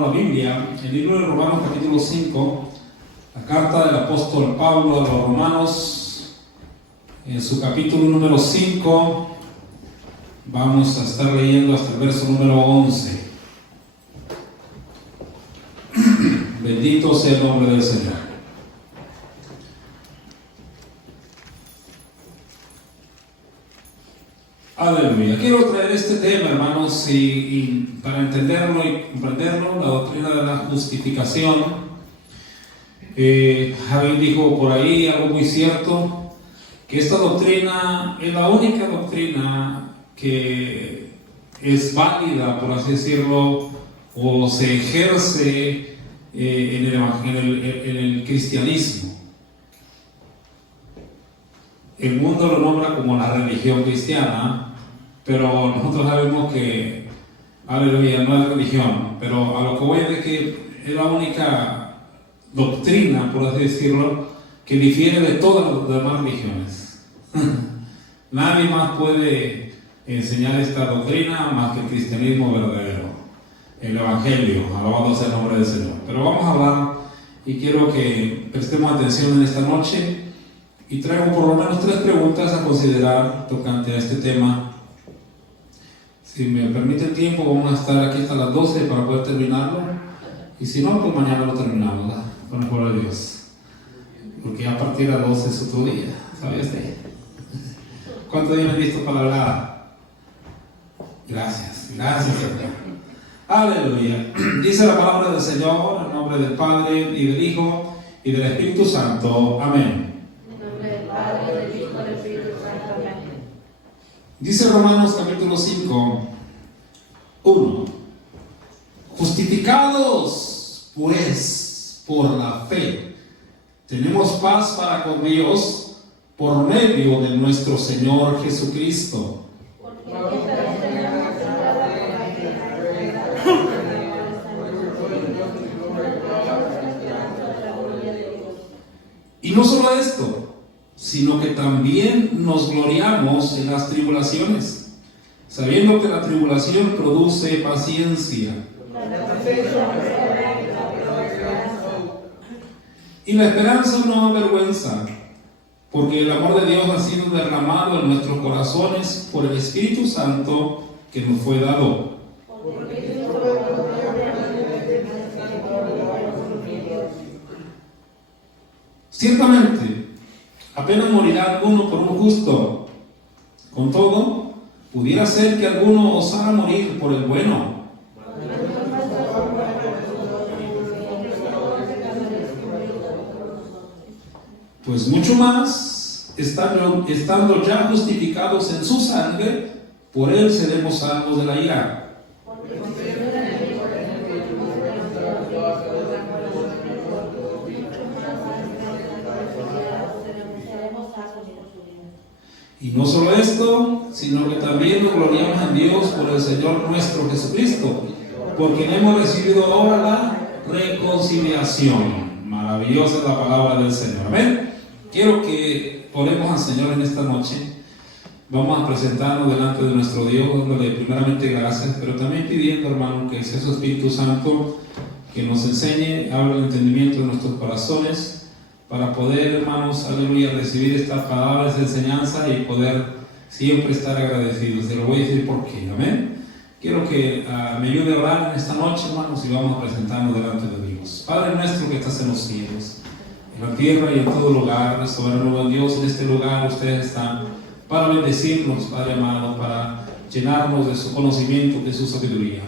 La Biblia, el libro de Romanos capítulo 5, la carta del apóstol Pablo a los romanos, en su capítulo número 5, vamos a estar leyendo hasta el verso número 11. Bendito sea el nombre del Señor. Aleluya. Quiero traer este tema, hermanos, y para entenderlo y comprenderlo, la doctrina de la justificación. Javier dijo por ahí algo muy cierto, que esta doctrina es la única doctrina que es válida, por así decirlo, o se ejerce en el cristianismo. El mundo lo nombra como la religión cristiana, pero nosotros sabemos que, aleluya, no es religión, pero a lo que voy es de que es la única doctrina, por así decirlo, que difiere de todas las demás religiones. Nadie más puede enseñar esta doctrina más que el cristianismo verdadero, el evangelio, alabado sea el nombre del Señor. Pero vamos a hablar y quiero que prestemos atención en esta noche. Y traigo por lo menos 3 preguntas a considerar tocante a este tema. Si me permite el tiempo, vamos a estar aquí hasta las 12 para poder terminarlo. Y si no, pues mañana lo terminamos, ¿verdad? Con el favor de Dios. Porque a partir de las 12 es otro día, ¿sabía usted? ¿Cuántos días me han visto para hablar? Gracias, gracias, Señor. Aleluya. Dice la palabra del Señor, en nombre del Padre, y del Hijo, y del Espíritu Santo. Amén. Dice Romanos capítulo 5, 1. Justificados, pues, por la fe, tenemos paz para con Dios por medio de nuestro Señor Jesucristo. Y no solo esto, sino que también nos gloriamos en las tribulaciones, sabiendo que la tribulación produce paciencia. Y la esperanza no avergüenza, porque el amor de Dios ha sido derramado en nuestros corazones por el Espíritu Santo que nos fue dado. Ciertamente, apenas morirá alguno por un justo. Con todo, pudiera ser que alguno osara morir por el bueno. Pues mucho más, estando ya justificados en su sangre, por él seremos salvos de la ira. Y no solo esto, sino que también nos gloriamos en Dios por el Señor nuestro Jesucristo, por quien hemos recibido ahora la reconciliación. Maravillosa es la palabra del Señor. Amén. Quiero que oremos al Señor en esta noche. Vamos a presentarnos delante de nuestro Dios, dándole primeramente gracias, pero también pidiendo, hermano, que sea su Espíritu Santo que nos enseñe, abra el entendimiento de nuestros corazones, para poder, hermanos, aleluya, recibir estas palabras de enseñanza y poder siempre estar agradecidos. Te lo voy a decir por qué, amén. Quiero que me ayude a orar en esta noche, hermanos, y vamos a presentarnos delante de Dios. Padre nuestro que estás en los cielos, en la tierra y en todo lugar, soberano Dios, en este lugar ustedes están para bendecirnos, Padre amado, para llenarnos de su conocimiento, de su sabiduría.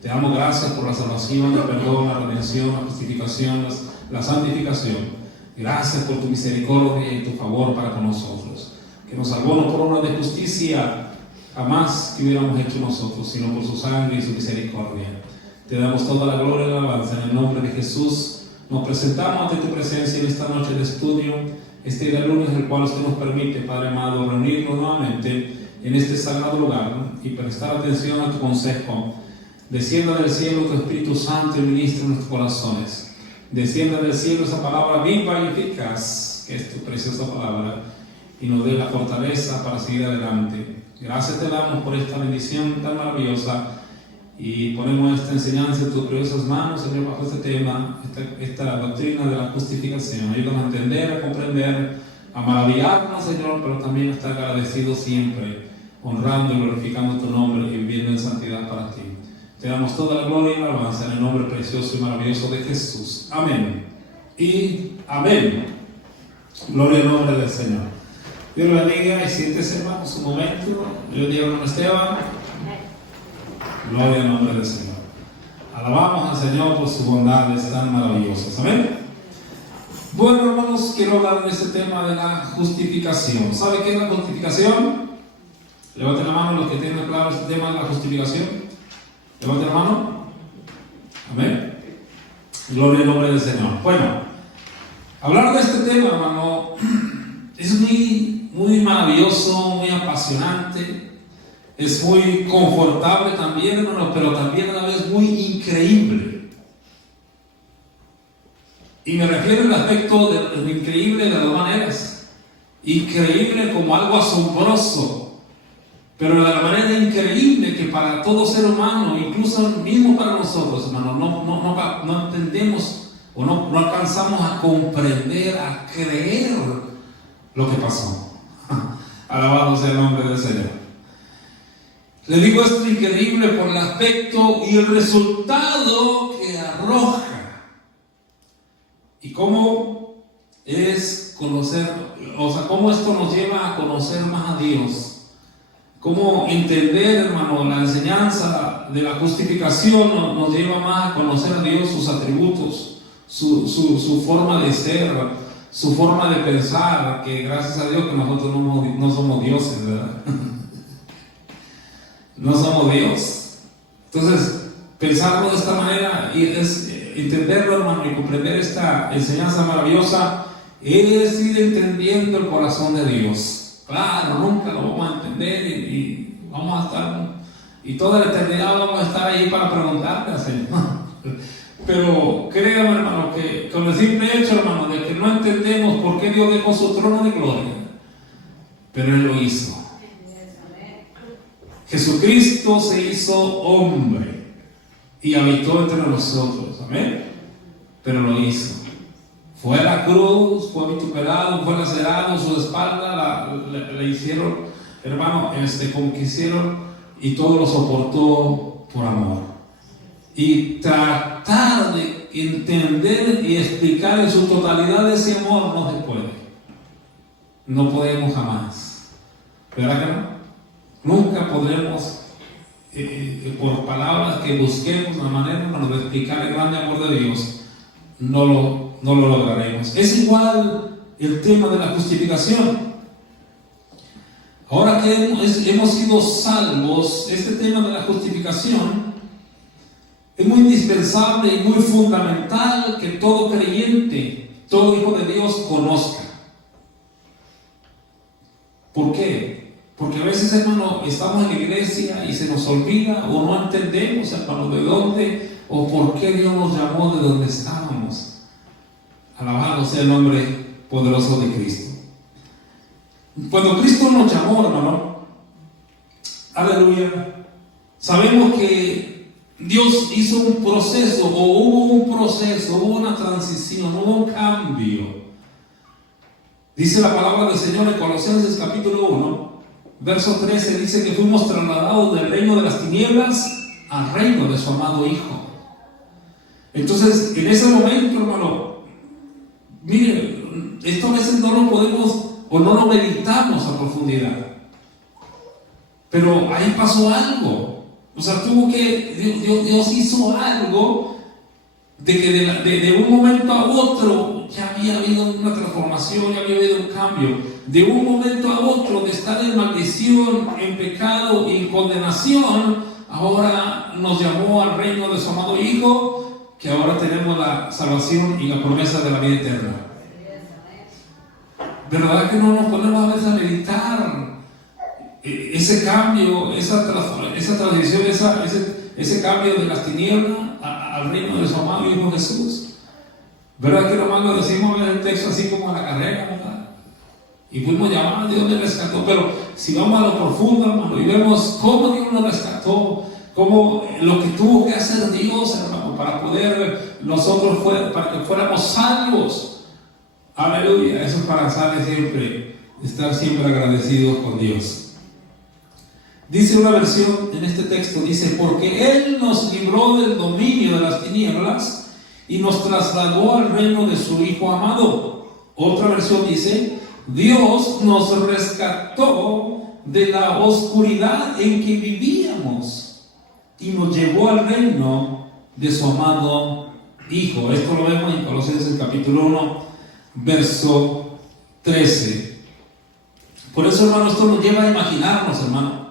Te damos gracias por la salvación, el perdón, la redención, la justificación, la santificación. Gracias por tu misericordia y tu favor para con nosotros, que nos salvó no por obra de justicia, jamás que hubiéramos hecho nosotros, sino por su sangre y su misericordia. Te damos toda la gloria y la alabanza en el nombre de Jesús. Nos presentamos ante tu presencia en esta noche de estudio, este día lunes, el cual usted nos permite, Padre amado, reunirnos nuevamente en este sagrado lugar y prestar atención a tu consejo. Descienda del cielo tu Espíritu Santo y ministra en nuestros corazones. Descienda del cielo esa palabra viva y eficaz, que es tu preciosa palabra, y nos dé la fortaleza para seguir adelante. Gracias te damos por esta bendición tan maravillosa Y ponemos esta enseñanza en tus preciosas manos, Señor, bajo este tema, esta doctrina de la justificación. Ayúdanos a entender, a comprender, a maravillarnos, Señor, pero también a estar agradecidos siempre, honrando y glorificando tu nombre y viviendo en santidad para ti. Te damos toda la gloria y la alabanza en el nombre precioso y maravilloso de Jesús. Amén. Y amén. Gloria al nombre del Señor. Dios lo bendiga y siéntese, hermanos, un momento. Yo digo, hermano Esteban. Gloria al nombre del Señor. Alabamos al Señor por sus bondades tan maravillosas. Amén. Bueno, hermanos, quiero hablar de este tema de la justificación. ¿Sabe qué es la justificación? Levanten la mano los que tienen claro este tema de la justificación. Levanten la mano. Amén. Gloria al nombre del Señor. Bueno, hablar de este tema, hermano, es muy maravilloso, muy apasionante. Es muy confortable también, hermano, pero también a la vez muy increíble. Y me refiero al aspecto de lo increíble de dos maneras. Increíble como algo asombroso, pero de la manera increíble que para todo ser humano, incluso mismo para nosotros, hermano, no entendemos o no alcanzamos a comprender, a creer lo que pasó. Alabado sea el nombre del Señor. Le digo esto increíble por el aspecto y el resultado que arroja. Y cómo es conocer, o sea, cómo esto nos lleva a conocer más a Dios. Cómo entender, hermano, la enseñanza de la justificación nos lleva más a conocer a Dios, sus atributos, su forma de ser, su forma de pensar, que gracias a Dios que nosotros no somos dioses, ¿verdad? No somos Dios. Entonces, pensarlo de esta manera y es entenderlo, hermano, y comprender esta enseñanza maravillosa es ir entendiendo el corazón de Dios. Claro, nunca lo vamos a entender y vamos a estar, y toda la eternidad vamos a estar ahí para preguntarle al Señor. Pero créame, hermano, que con el simple hecho, hermano, de que no entendemos por qué Dios dejó su trono de gloria, pero Él lo hizo. Jesucristo se hizo hombre y habitó entre nosotros, amén. Pero lo hizo. Fue a la cruz, fue vituperado, fue lacerado, su espalda le hicieron, hermano, como quisieron, y todo lo soportó por amor. Y tratar de entender y explicar en su totalidad ese amor no se puede. No podemos jamás. ¿Verdad que no? Nunca podremos, por palabras que busquemos la manera de explicar el grande amor de Dios, no lo lograremos. Es igual el tema de la justificación. Ahora que hemos sido salvos, este tema de la justificación es muy indispensable y muy fundamental que todo creyente, todo hijo de Dios conozca. ¿Por qué? Porque a veces, hermano, estamos en la iglesia y se nos olvida o no entendemos, hermano, de dónde o por qué Dios nos llamó de donde estábamos. Alabado sea el nombre poderoso de Cristo. Cuando Cristo nos llamó, hermano, aleluya, sabemos que Dios hizo un proceso, o hubo un proceso, hubo una transición, hubo un cambio. Dice la palabra del Señor en Colosenses capítulo 1, verso 13, dice que fuimos trasladados del reino de las tinieblas al reino de su amado Hijo. Entonces, en ese momento, hermano, mire, esto a veces no lo podemos o no lo meditamos a profundidad. Pero ahí pasó algo. O sea, Dios hizo algo de que de un momento a otro ya había habido una transformación, ya había habido un cambio. De un momento a otro, de estar en maldición, en pecado y en condenación, ahora nos llamó al reino de su amado Hijo, que ahora tenemos la salvación y la promesa de la vida eterna. ¿Verdad que no nos ponemos a veces a meditar ese cambio, esa transición, ese cambio de las tinieblas al reino de su amado Hijo Jesús? ¿Verdad que nomás lo decimos en el texto así como a la carrera, ¿verdad? Y fuimos llamados, Dios me rescató. Pero si vamos a lo profundo, hermano, y vemos cómo Dios nos rescató, Como lo que tuvo que hacer Dios, hermano, para poder nosotros para que fuéramos salvos. Aleluya. Eso es para estar siempre agradecidos con Dios. Dice una versión en este texto, dice, porque Él nos libró del dominio de las tinieblas y nos trasladó al reino de su Hijo amado. Otra versión dice, Dios nos rescató de la oscuridad en que vivíamos y nos llevó al reino de su amado Hijo. Esto lo vemos en Colosenses capítulo 1, verso 13. Por eso, hermano, esto nos lleva a imaginarnos, hermano,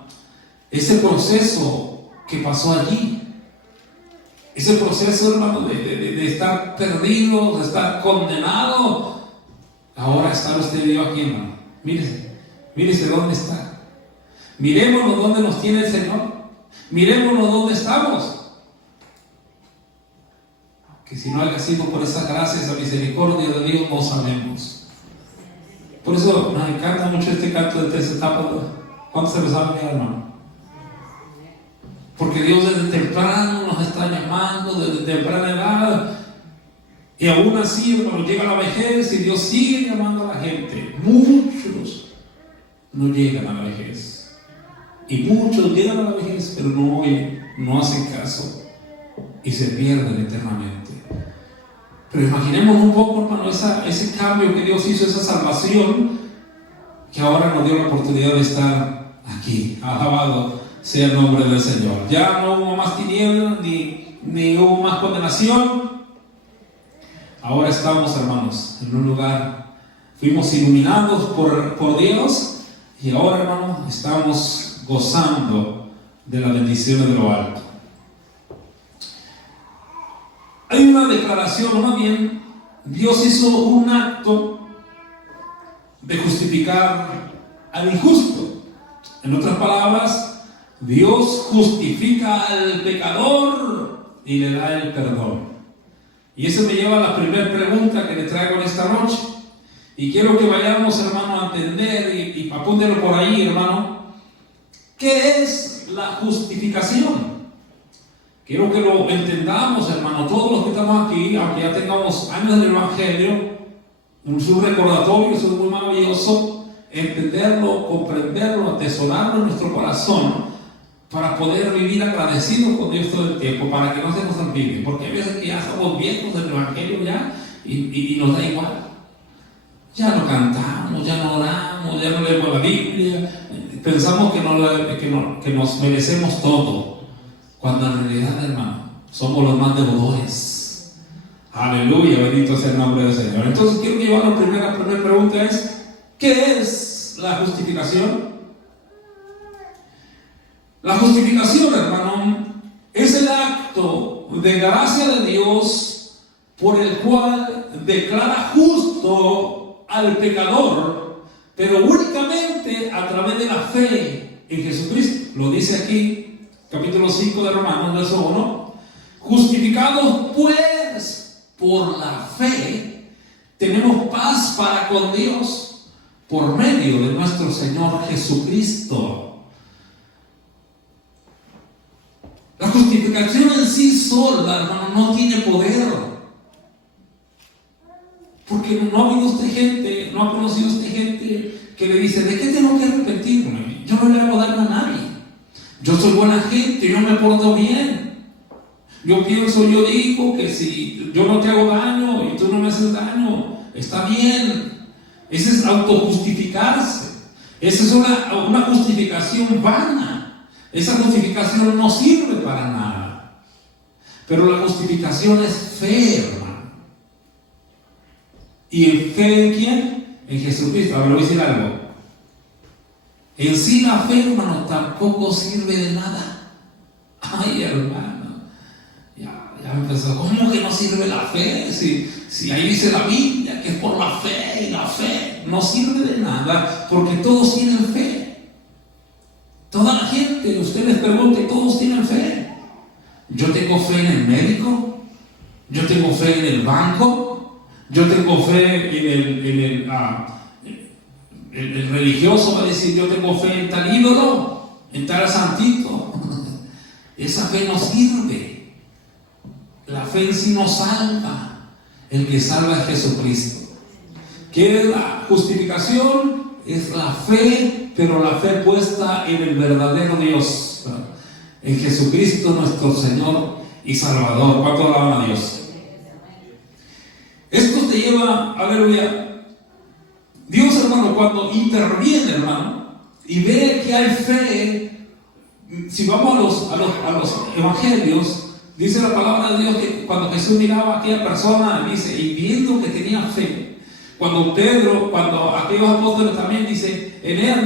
ese proceso que pasó allí. Ese proceso, hermano, de estar perdido, de estar condenado. Ahora está usted vivo aquí, hermano. Mírese dónde está. Mirémonos dónde nos tiene el Señor. Mirémonos dónde estamos. Que si no haya sido por esa gracia, esa misericordia de Dios, no sabemos. Por eso nos encanta mucho este canto de 3 etapas. ¿Cuántos se lo saben, mi hermano? Porque Dios desde temprano nos está llamando, desde temprana edad. Y aún así, hermano, llega la vejez y Dios sigue llamando a la gente. Muchos no llegan a la vejez. Y muchos llegan a la vejez, pero no oyen, no hacen caso. Y se pierden eternamente. Pero imaginemos un poco, hermano, ese cambio que Dios hizo, esa salvación, que ahora nos dio la oportunidad de estar aquí. Alabado sea el nombre del Señor. Ya no hubo más tinieblas, ni hubo más condenación. Ahora estamos, hermanos, en un lugar, fuimos iluminados por Dios, y ahora, hermanos, estamos gozando de las bendiciones de lo alto. Hay una declaración, o más bien, Dios hizo un acto de justificar al injusto. En otras palabras, Dios justifica al pecador y le da el perdón. Y eso me lleva a la primera pregunta que le traigo en esta noche. Y quiero que vayamos, hermano, a entender, y apúntelo por ahí, hermano. ¿Qué es la justificación? Quiero que lo entendamos, hermano, todos los que estamos aquí, aunque ya tengamos años del Evangelio, un recordatorio, eso es muy maravilloso, entenderlo, comprenderlo, atesorarlo en nuestro corazón, para poder vivir agradecidos con Dios todo el tiempo, para que no se nos olvide, porque hay veces que ya somos viejos del Evangelio ya, y nos da igual. Ya no cantamos, ya no oramos, ya no leemos la Biblia, pensamos que nos merecemos todo. Cuando en realidad, hermano, somos los más deudores. Aleluya, bendito sea el nombre del Señor. Entonces quiero llevar la primera pregunta es, ¿qué es la justificación? La justificación, hermano, es el acto de gracia de Dios por el cual declara justo al pecador, pero únicamente a través de la fe en Jesucristo. Lo dice aquí capítulo 5 de Romanos, verso 1. Justificados pues por la fe, tenemos paz para con Dios por medio de nuestro Señor Jesucristo. La justificación en sí sola, hermano, no tiene poder. Porque no ha habido usted gente, no ha conocido usted gente que le dice, ¿de qué tengo que arrepentirme? Yo no le hago daño a nadie. Yo soy buena gente, yo me porto bien. Yo digo que si yo no te hago daño y tú no me haces daño, está bien. Ese es autojustificarse. Esa es una justificación vana. Esa justificación no sirve para nada. Pero la justificación es fe, hermano. ¿Y en fe en quién? En Jesucristo. Ahora le voy a decir algo. En sí la fe, hermano, tampoco sirve de nada. Ay, hermano, ya empezó. ¿Cómo que no sirve la fe? Si ahí dice la Biblia que es por la fe, y la fe no sirve de nada, porque todos tienen fe. Toda la gente, usted les pregunte, todos tienen fe. Yo tengo fe en el médico, yo tengo fe en el banco, yo tengo fe el religioso va a decir, yo tengo fe en tal ídolo, en tal santito. esa fe no sirve. La fe en sí no salva. El que salva es Jesucristo. ¿Qué es la justificación? Es la fe, pero la fe puesta en el verdadero Dios, en Jesucristo nuestro Señor y Salvador. ¿Cuánto alaban a Dios? Esto te lleva, aleluya. Dios, hermano, cuando interviene, hermano, y ve que hay fe, si vamos a los evangelios, dice la palabra de Dios que cuando Jesús miraba a aquella persona, dice, y viendo que tenía fe, cuando aquellos apóstoles también dice, en él,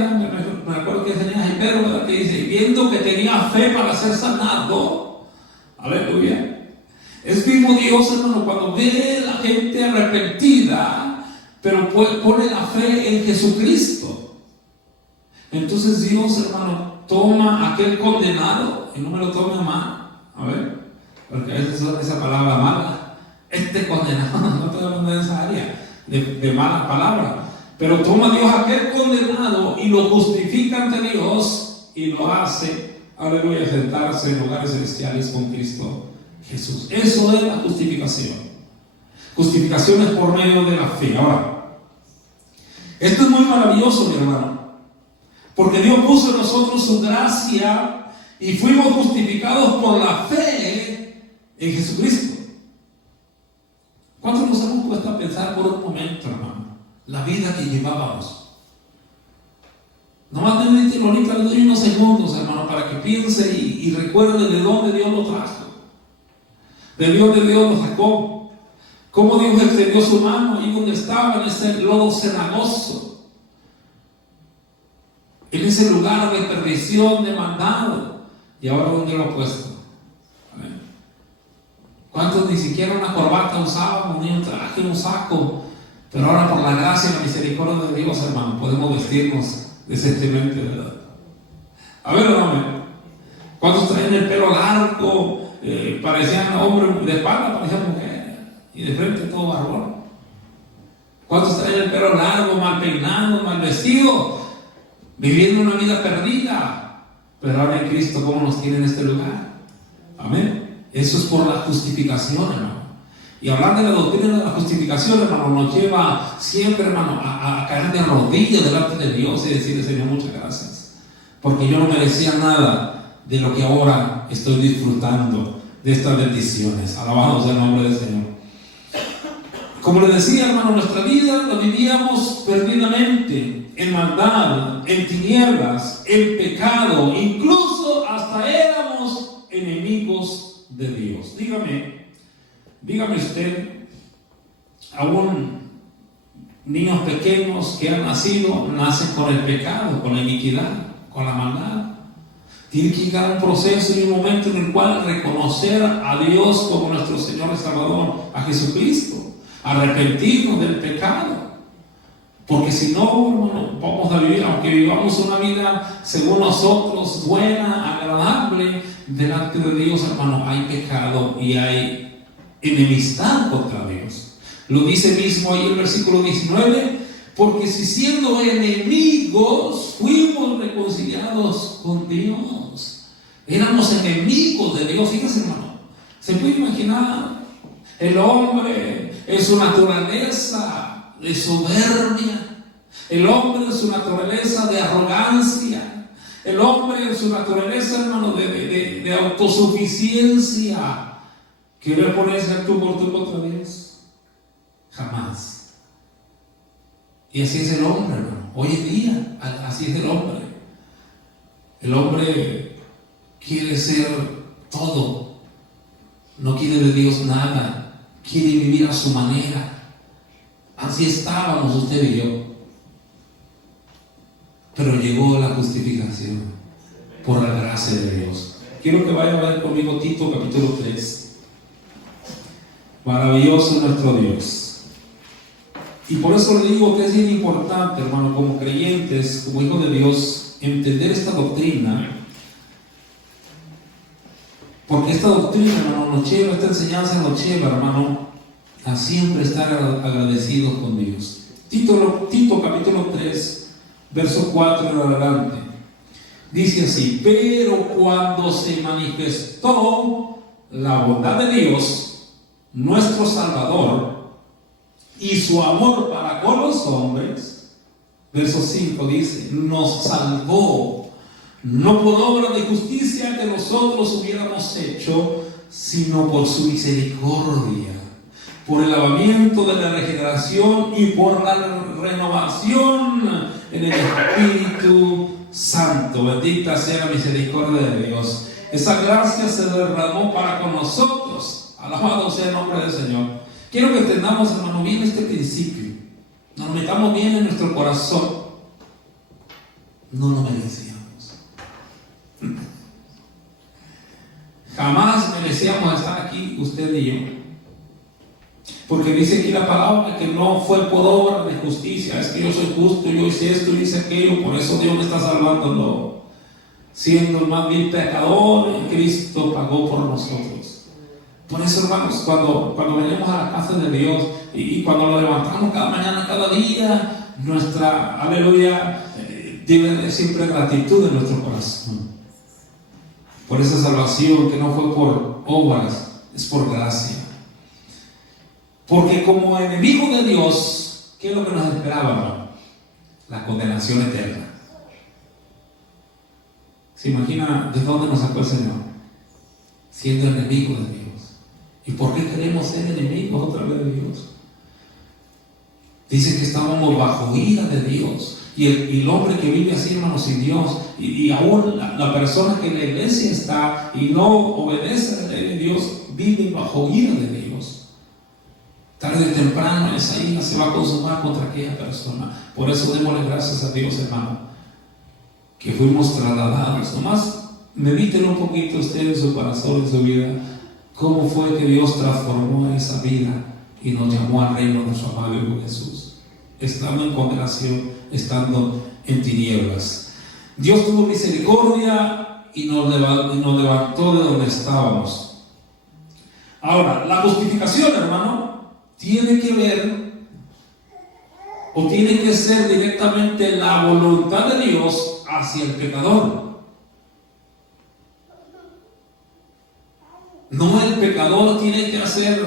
me acuerdo que tenía en Pedro, ¿verdad? Que dice, viendo que tenía fe para ser sanado, aleluya. Es mismo Dios, hermano, cuando ve a la gente arrepentida, pero pone la fe en Jesucristo. Entonces Dios, hermano, toma a aquel condenado, y no me lo tome a mal, a ver, porque a veces usa esa palabra mala, este condenado, no te voy a poner esa área de mala palabra, pero toma a Dios a aquel condenado y lo justifica ante Dios y lo hace, aleluya, sentarse en lugares celestiales con Cristo Jesús. Eso es la justificación. Justificación es por medio de la fe. Ahora, esto es muy maravilloso, mi hermano, porque Dios puso en nosotros su gracia y fuimos justificados por la fe en Jesucristo. ¿Cuántos nos hemos puesto a pensar por un momento, hermano, la vida que llevábamos? Nomás le doy unos segundos, hermano, para que piense y recuerde de dónde Dios lo trajo. De Dios lo sacó. Cómo Dios extendió su mano ahí donde estaba, en ese lodo cenagoso, en ese lugar de perdición, de maldad. Y ahora, ¿dónde lo ha puesto? ¿Amén? ¿Cuántos ni siquiera una corbata usábamos, ni un traje, un saco? Pero ahora, por la gracia y la misericordia de Dios, hermano, podemos vestirnos decentemente, ¿verdad? A ver, hermano, ¿cuántos traen el pelo largo? Parecían hombres, de espalda parecían mujeres, y de frente todo barbón. ¿Cuántos traen el pelo largo, mal peinado, mal vestido, viviendo una vida perdida? Pero ahora en Cristo, ¿cómo nos tiene en este lugar? Amén. Eso es por la justificación, hermano. Y hablar de la doctrina de la justificación, hermano, nos lleva siempre, hermano, a caer de rodillas delante de Dios y decirle, Señor, muchas gracias, porque yo no merecía nada de lo que ahora estoy disfrutando de estas bendiciones. Alabados el nombre del Señor. Como les decía, hermano, nuestra vida la vivíamos perdidamente, en maldad, en tinieblas, en pecado, incluso hasta éramos enemigos de Dios. Dígame usted, aún niños pequeños que han nacido, nacen con el pecado, con la iniquidad, con la maldad. Tiene que llegar un proceso y un momento en el cual reconocer a Dios como nuestro Señor y Salvador, a Jesucristo, arrepentirnos del pecado. Porque si no, hermano, vamos a vivir, aunque vivamos una vida según nosotros, buena, agradable, delante de Dios, hermano, hay pecado y hay enemistad contra Dios. Lo dice mismo ahí el versículo 19. Porque si siendo enemigos fuimos reconciliados con Dios. Éramos enemigos de Dios. Fíjense, hermano, se puede imaginar el hombre en su naturaleza de soberbia, el hombre en su naturaleza de arrogancia, el hombre en su naturaleza, hermano, de autosuficiencia. ¿Quiere ponerse al tú por tú contra Dios? Jamás. Y así es el hombre, hermano. Hoy en día, así es el hombre. El hombre quiere ser todo. No quiere de Dios nada. Quiere vivir a su manera. Así estábamos usted y yo. Pero llegó la justificación por la gracia de Dios. Quiero que vaya a ver conmigo Tito capítulo 3. Maravilloso nuestro Dios. Y por eso le digo que es bien importante, hermano, como creyentes, como hijos de Dios, entender esta doctrina. Porque esta doctrina, hermano, nos lleva, esta enseñanza nos lleva, hermano, a siempre estar agradecidos con Dios. Tito capítulo 3, verso 4 en adelante. Dice así: pero cuando se manifestó la bondad de Dios, nuestro Salvador, y su amor para con los hombres, verso 5 dice, nos salvó, no por obra de justicia que nosotros hubiéramos hecho, sino por su misericordia, por el lavamiento de la regeneración y por la renovación en el Espíritu Santo. Bendita sea la misericordia de Dios. Esa gracia se derramó para con nosotros. Alabado sea el nombre del Señor. Quiero que entendamos, hermano, bien este principio. Nos lo metamos bien en nuestro corazón. No lo merecíamos. Jamás merecíamos estar aquí, usted y yo. Porque dice aquí la palabra que no fue por obra de justicia. Es que yo soy justo, yo hice esto, yo hice aquello, por eso Dios me está salvando. No. Siendo el más vil pecador, Cristo pagó por nosotros. Por eso, hermanos, cuando venimos a la casa de Dios y cuando lo levantamos cada mañana, cada día, nuestra aleluya debe haber siempre gratitud en nuestro corazón. Por esa salvación que no fue por obras, es por gracia. Porque como enemigo de Dios, ¿qué es lo que nos esperaba, hermano? La condenación eterna. ¿Se imagina de dónde nos sacó el Señor? Siendo enemigo de Dios. ¿Y por qué queremos ser enemigos otra vez de Dios? Dice que estábamos bajo ira de Dios. Y el hombre que vive así, hermano, sin Dios, y aún la persona que en la iglesia está y no obedece a la ley de Dios, vive bajo ira de Dios. Tarde o temprano esa ira se va a consumar contra aquella persona. Por eso démosle gracias a Dios, hermano, que fuimos trasladados. Nomás mediten un poquito ustedes en su corazón, en su vida, cómo fue que Dios transformó esa vida y nos llamó al reino de su amado Hijo Jesús, estando en condenación, estando en tinieblas. Dios tuvo misericordia y nos levantó de donde estábamos. Ahora, la justificación, hermano, tiene que ver o tiene que ser directamente la voluntad de Dios hacia el pecador. No, el pecador tiene que hacer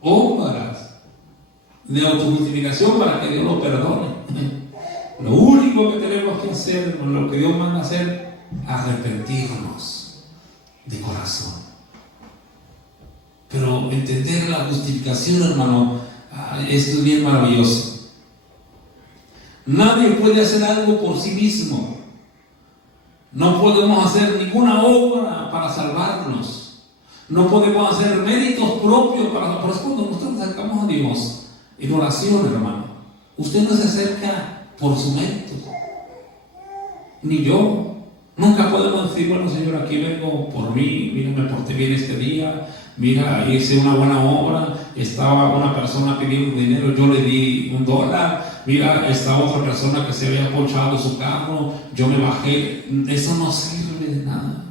obras de autojustificación para que Dios lo perdone. Lo único que tenemos que hacer, lo que Dios manda hacer, arrepentirnos de corazón. Pero entender la justificación, hermano, esto es bien maravilloso. Nadie puede hacer algo por sí mismo. No podemos hacer ninguna obra para salvarnos. No podemos hacer méritos propios para... Por eso cuando nosotros nos acercamos a Dios en oración, hermano, usted no se acerca por su mérito, ni yo. Nunca podemos decir, bueno, Señor, aquí vengo por mí, mira, me porté bien este día, mira, hice una buena obra, estaba una persona pidiendo dinero, yo le di $1, mira, esta otra persona que se había ponchado su carro, yo me bajé. Eso no sirve de nada.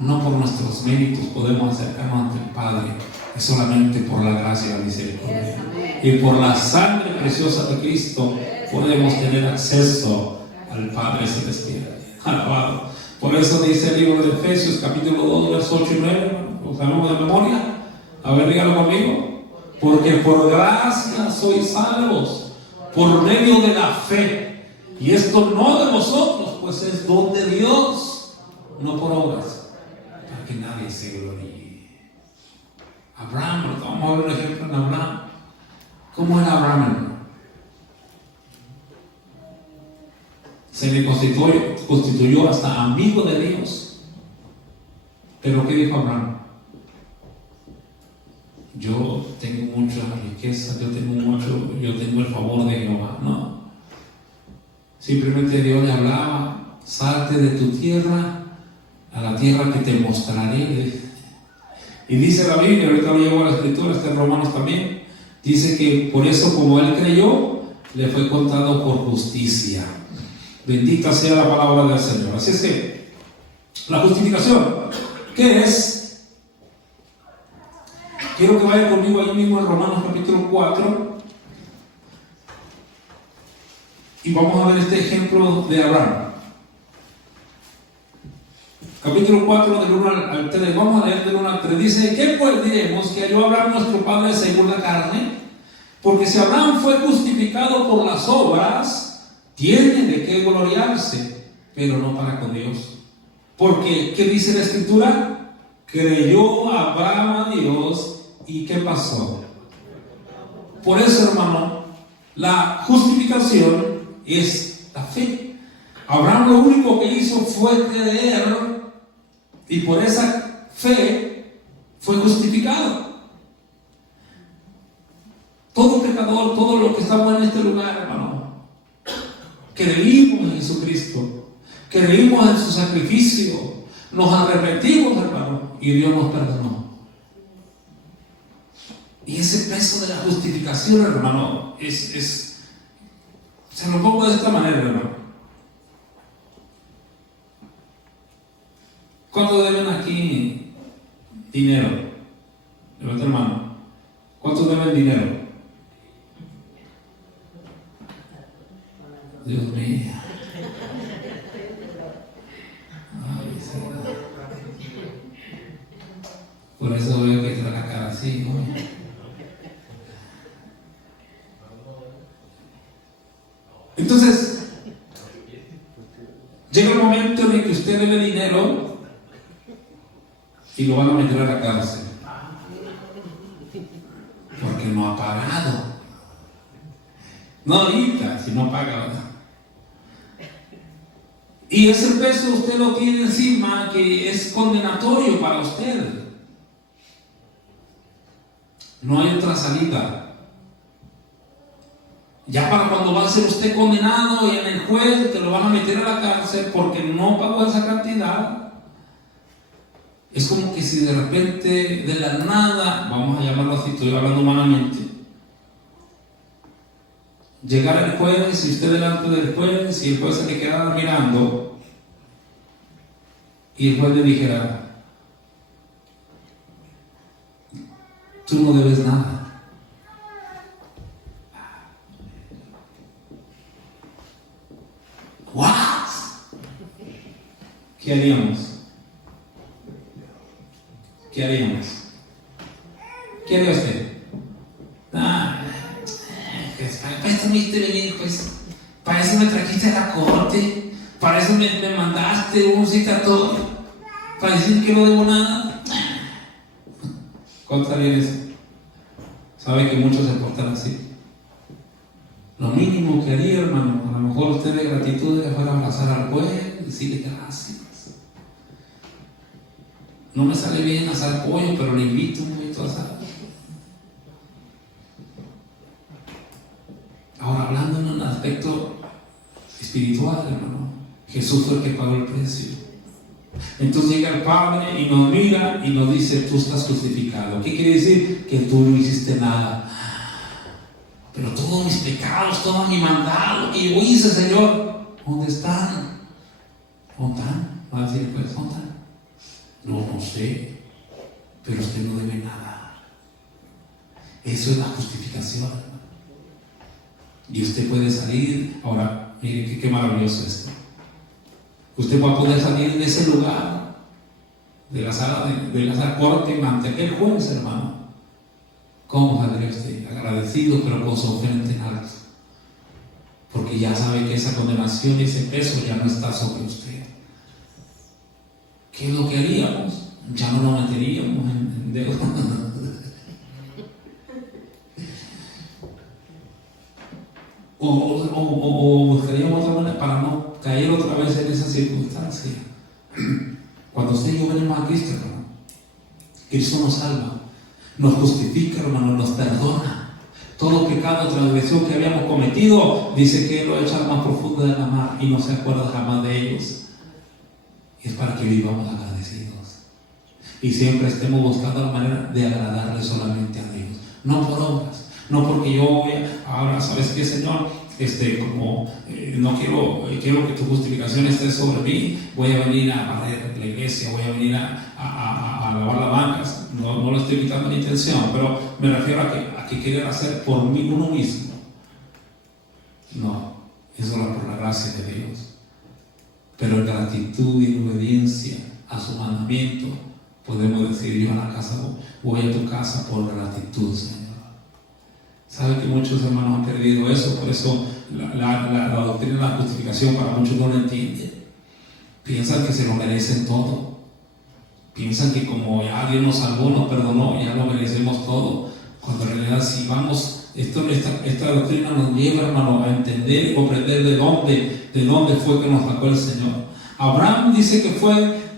No por nuestros méritos podemos acercarnos ante el Padre, es solamente por la gracia y la misericordia. Y por la sangre preciosa de Cristo podemos tener acceso al Padre Celestial. Alabado. Por eso dice el libro de Efesios, capítulo 2, versos 8 y 9, lo sabemos de memoria. A ver, dígalo conmigo. Porque por gracia sois salvos, por medio de la fe. Y esto no de vosotros, pues es don de Dios, no por obras, para que nadie se gloríe. Abraham, vamos a ver un ejemplo en Abraham. ¿Cómo era Abraham, hermano? Se le constituyó hasta amigo de Dios. Pero ¿qué dijo Abraham? Yo tengo mucha riqueza, yo tengo el favor de Jehová. No. Simplemente Dios le hablaba: salte de tu tierra a la tierra que te mostraré. Y dice la Biblia, ahorita lo llevo a la escritura, está en Romanos también, dice que por eso, como él creyó, le fue contado por justicia. Bendita sea la palabra del Señor. Así es que la justificación, ¿qué es? Quiero que vaya conmigo ahí mismo en Romanos capítulo 4 y vamos a ver este ejemplo de Abraham. capítulo 4 del 1 al 3, vamos a leer del 1 al 3, dice: ¿qué pues diremos que halló Abraham nuestro padre según la carne? Porque si Abraham fue justificado por las obras, tiene de qué gloriarse, pero no para con Dios. Porque, ¿qué dice la Escritura? Creyó Abraham a Dios, ¿y qué pasó? Por eso, hermano, la justificación es la fe. Abraham lo único que hizo fue creer, y por esa fe fue justificado. Todo pecador, todo lo que estamos en este lugar, hermano, creímos en Jesucristo, creímos en su sacrificio, nos arrepentimos, hermano, y Dios nos perdonó. Y ese peso de la justificación, hermano, se lo pongo de esta manera, hermano. ¿Cuántos deben aquí dinero? Levanta la mano. ¿Cuántos deben dinero? Dios mío. Ay, Señor. Por eso veo que trae la cara así, ¿no? Entonces, llega el momento en el que usted debe dinero y lo van a meter a la cárcel porque no ha pagado. No ahorita, si no paga, ¿verdad? Y ese peso usted lo tiene encima, que es condenatorio para usted. No hay otra salida. Ya para cuando va a ser usted condenado y en el juez te lo van a meter a la cárcel porque no pagó esa cantidad, es como que si de repente, de la nada, vamos a llamarlo así, estoy hablando humanamente, llegara el juez y usted delante del juez y el juez se le quedara mirando y el juez le dijera: tú no debes nada. ¿What? ¿Qué haríamos? ¿Qué haríamos? ¿Qué haría usted? Para eso me hiciste venir, pues. Para eso me trajiste a la corte. Para eso me mandaste un citatorio. Para decir que no debo nada. ¿Cuánto haría eso? ¿Sabe que muchos se portan así? Lo mínimo que haría, hermano, a lo mejor usted de gratitud de fuera a abrazar al juez y decirle gracias. No me sale bien asar pollo, pero le invito un momento a asar. Ahora, hablando en un aspecto espiritual, hermano, Jesús fue el que pagó el precio. Entonces llega el Padre y nos mira y nos dice: tú estás justificado. ¿Qué quiere decir? Que tú no hiciste nada. Pero todos mis pecados, todo mi mandado que yo hice, Señor, ¿dónde están? ¿Dónde están? Va a decir, pues, ¿dónde están? No sé, pero usted no debe nada. Eso es la justificación. Y usted puede salir. Ahora, mire qué maravilloso es esto. Usted va a poder salir de ese lugar, de la sala de la corte, ante aquel juez, hermano. ¿Cómo saldría usted? Agradecido, pero con su frente en alto. Porque ya sabe que esa condenación y ese peso ya no está sobre usted. ¿Qué es lo que haríamos? Ya no nos meteríamos en deuda. O buscaríamos otra manera para no caer otra vez en esa circunstancia. Cuando usted y yo venimos a Cristo, hermano, Cristo nos salva, nos justifica, hermano, nos perdona. Todo pecado, transgresión que habíamos cometido, dice que Él lo echa al más profundo de la mar y no se acuerda jamás de ellos. Es para que vivamos agradecidos y siempre estemos buscando la manera de agradarle solamente a Dios, no por obras, no porque yo voy ahora, ¿sabes qué, Señor? No quiero que tu justificación esté sobre mí, voy a venir a barrer la iglesia, voy a venir a lavar las bancas. No lo estoy quitando la intención, pero me refiero a que quieren hacer por mí uno mismo. No, es solo por la gracia de Dios. Pero en gratitud y en obediencia a su mandamiento, podemos decir: yo a la casa voy a tu casa por gratitud, Señor. Sabe que muchos hermanos han perdido eso, por eso la doctrina de la justificación para muchos no lo entienden. Piensan que se lo merecen todo. Piensan que como ya Dios nos salvó, nos perdonó, ya lo merecemos todo. Cuando en realidad, si vamos, esta doctrina nos lleva, hermano, a entender y comprender de dónde fue que nos sacó el Señor. Abraham dice que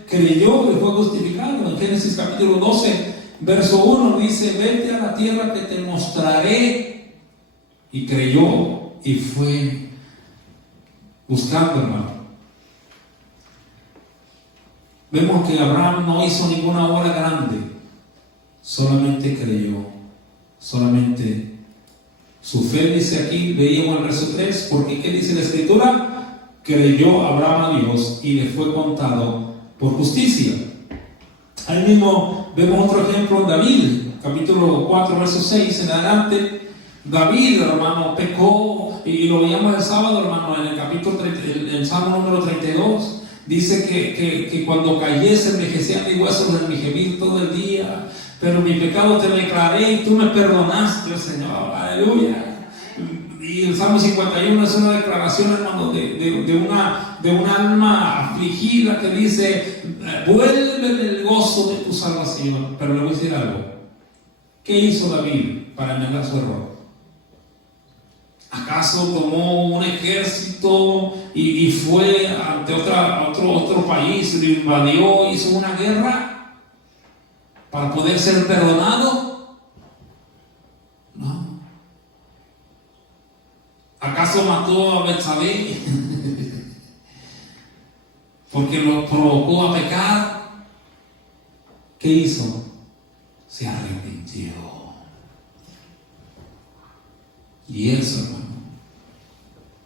creyó y fue justificado. En Génesis capítulo 12, verso 1 dice: vete a la tierra que te mostraré. Y creyó y fue buscando, hermano. Vemos que Abraham no hizo ninguna obra grande, solamente creyó, solamente su fe. Dice aquí, veíamos el verso 3, porque ¿qué dice la Escritura? Creyó Abraham a Dios y le fue contado por justicia. Ahí mismo vemos otro ejemplo en David, capítulo 4, verso 6 en adelante. David, hermano, pecó, y lo veíamos el sábado, hermano, en el capítulo el Salmo número 32. Dice que cuando cayese envejecían mis huesos en mi gemir todo el día, pero mi pecado te declaré y tú me perdonaste, Señor. Aleluya. Y el Salmo 51 es una declaración, hermano, de un alma afligida que dice: vuelve el gozo de tu salvación. Pero le voy a decir algo. ¿Qué hizo David para enmendar su error? ¿Acaso tomó un ejército y fue ante otro país, lo invadió, hizo una guerra para poder ser perdonado? No. ¿Acaso mató a Betsabé porque lo provocó a pecar? ¿Qué hizo? Se arrepintió. Y eso, hermano,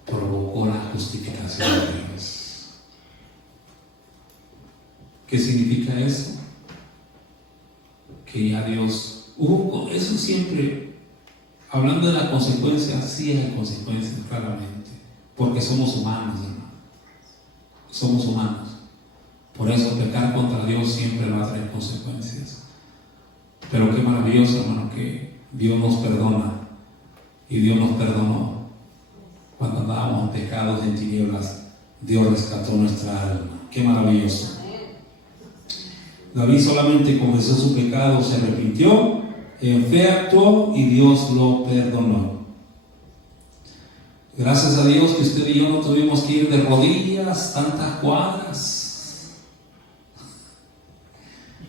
provocó la justificación de Dios. ¿Qué significa eso? Que ya Dios, eso siempre, hablando de las consecuencias, sí hay consecuencias, claramente, porque somos humanos, hermano. Somos humanos. Por eso pecar contra Dios siempre va a traer consecuencias. Pero qué maravilloso, hermano, que Dios nos perdona. Y Dios nos perdonó. Cuando andábamos en pecados, en tinieblas, Dios rescató nuestra alma. Qué maravilloso. David solamente confesó su pecado, se arrepintió, en fe actuó y Dios lo perdonó. Gracias a Dios que usted y yo no tuvimos que ir de rodillas tantas cuadras,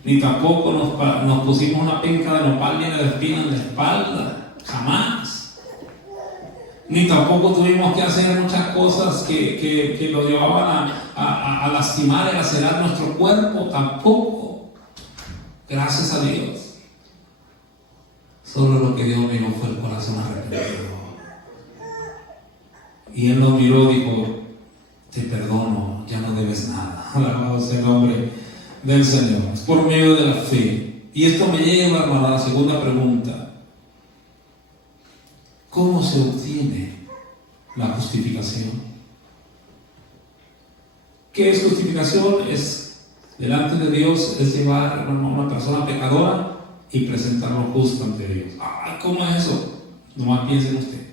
ni tampoco nos pusimos una penca de nopal llena de espinas en la espalda, jamás. Ni tampoco tuvimos que hacer muchas cosas que lo llevaban a lastimar y a lacerar nuestro cuerpo, tampoco. Gracias a Dios. Solo lo que Dios miró fue el corazón arrepentido. Y Él nos miró y dijo: te perdono, ya no debes nada. Alabado sea el nombre del Señor. Es por medio de la fe. Y esto me lleva, hermano, a la segunda pregunta. ¿Cómo se obtiene la justificación? ¿Qué es justificación? Es, delante de Dios, es llevar a una persona pecadora y presentarlo justo ante Dios. ¿Cómo es eso? Nomás piensen usted.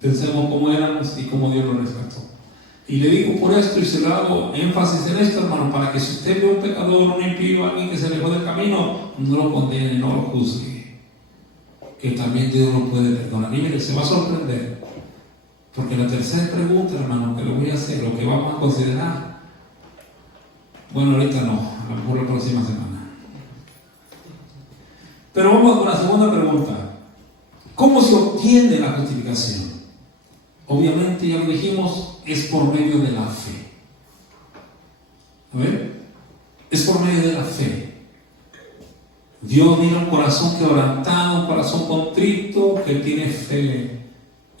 Pensemos cómo éramos y cómo Dios lo rescató. Y le digo por esto, y se lo hago énfasis en esto, hermano, para que si usted ve un pecador, un impío, alguien que se alejó del camino, no lo condene, no lo juzgue. Que también Dios lo puede perdonar. Y mire, se va a sorprender, porque la tercera pregunta, hermano, que le voy a hacer, lo que vamos a considerar, bueno, ahorita no, a lo mejor la próxima semana. Pero vamos con la segunda pregunta. ¿Cómo se obtiene la justificación? Obviamente, ya lo dijimos, es por medio de la fe. A ver, es por medio de la fe. Dios mira un corazón quebrantado, un corazón contrito, que tiene fe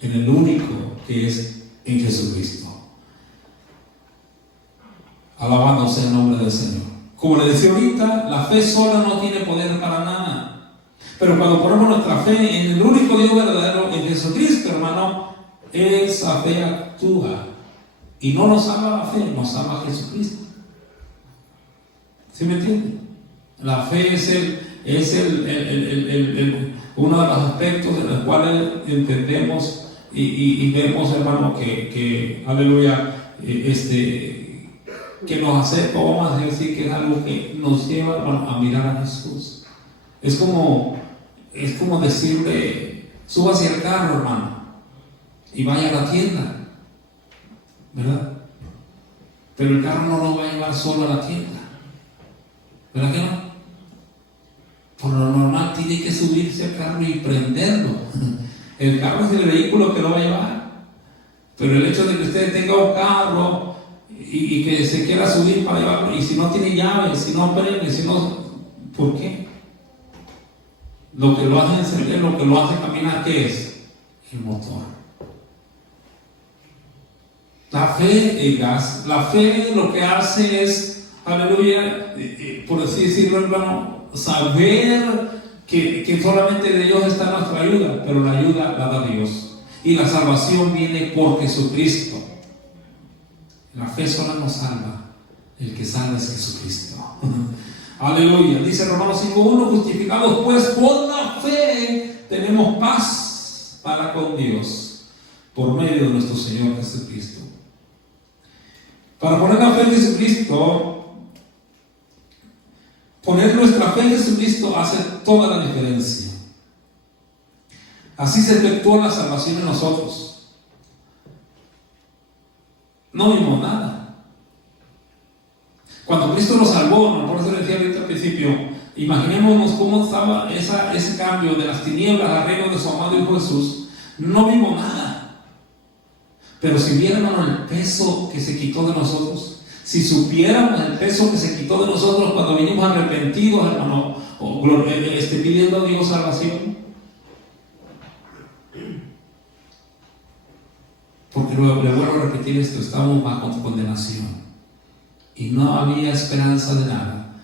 en el único que es en Jesucristo. Alabado sea el nombre del Señor. Como le decía ahorita, la fe sola no tiene poder para nada. Pero cuando ponemos nuestra fe en el único Dios verdadero, en Jesucristo, hermano, esa fe actúa. Y no nos salva la fe, nos salva Jesucristo. ¿Sí me entienden? La fe es uno de los aspectos en los cuales entendemos y vemos, hermano, que aleluya, que nos acerca, vamos a decir que es algo que nos lleva, hermano, a mirar a Jesús. Es como decirle, suba hacia el carro, hermano, y vaya a la tienda, ¿verdad? Pero el carro no nos va a llevar solo a la tienda, ¿verdad que no? Por lo normal tiene que subirse al carro y prenderlo. El carro es el vehículo que lo va a llevar. Pero el hecho de que usted tenga un carro y que se quiera subir para llevarlo, y si no tiene llave, si no prende, si no, ¿por qué? Lo que lo hace encender, lo que lo hace caminar, ¿qué es? El motor. La fe, el gas. La fe lo que hace es, aleluya, por así decirlo, hermano, saber que solamente de Dios está nuestra ayuda, pero la ayuda la da Dios. Y la salvación viene por Jesucristo. La fe sola nos salva. El que salva es Jesucristo. Aleluya. Dice Romanos 5:1, justificados pues por la fe tenemos paz para con Dios por medio de nuestro Señor Jesucristo. Para poner la fe en Jesucristo, poner nuestra fe en Jesucristo hace toda la diferencia. Así se efectúa la salvación en nosotros. No vimos nada. Cuando Cristo nos salvó, por eso decía ahorita al principio, imaginémonos cómo estaba ese cambio de las tinieblas al reino de su amado Hijo Jesús. No vimos nada. Pero si viéramos el peso que se quitó de nosotros, si supiéramos el peso que se quitó de nosotros cuando vinimos arrepentidos, hermano, pidiendo a Dios salvación. Porque le vuelvo a repetir esto, estábamos bajo condenación y no había esperanza de nada.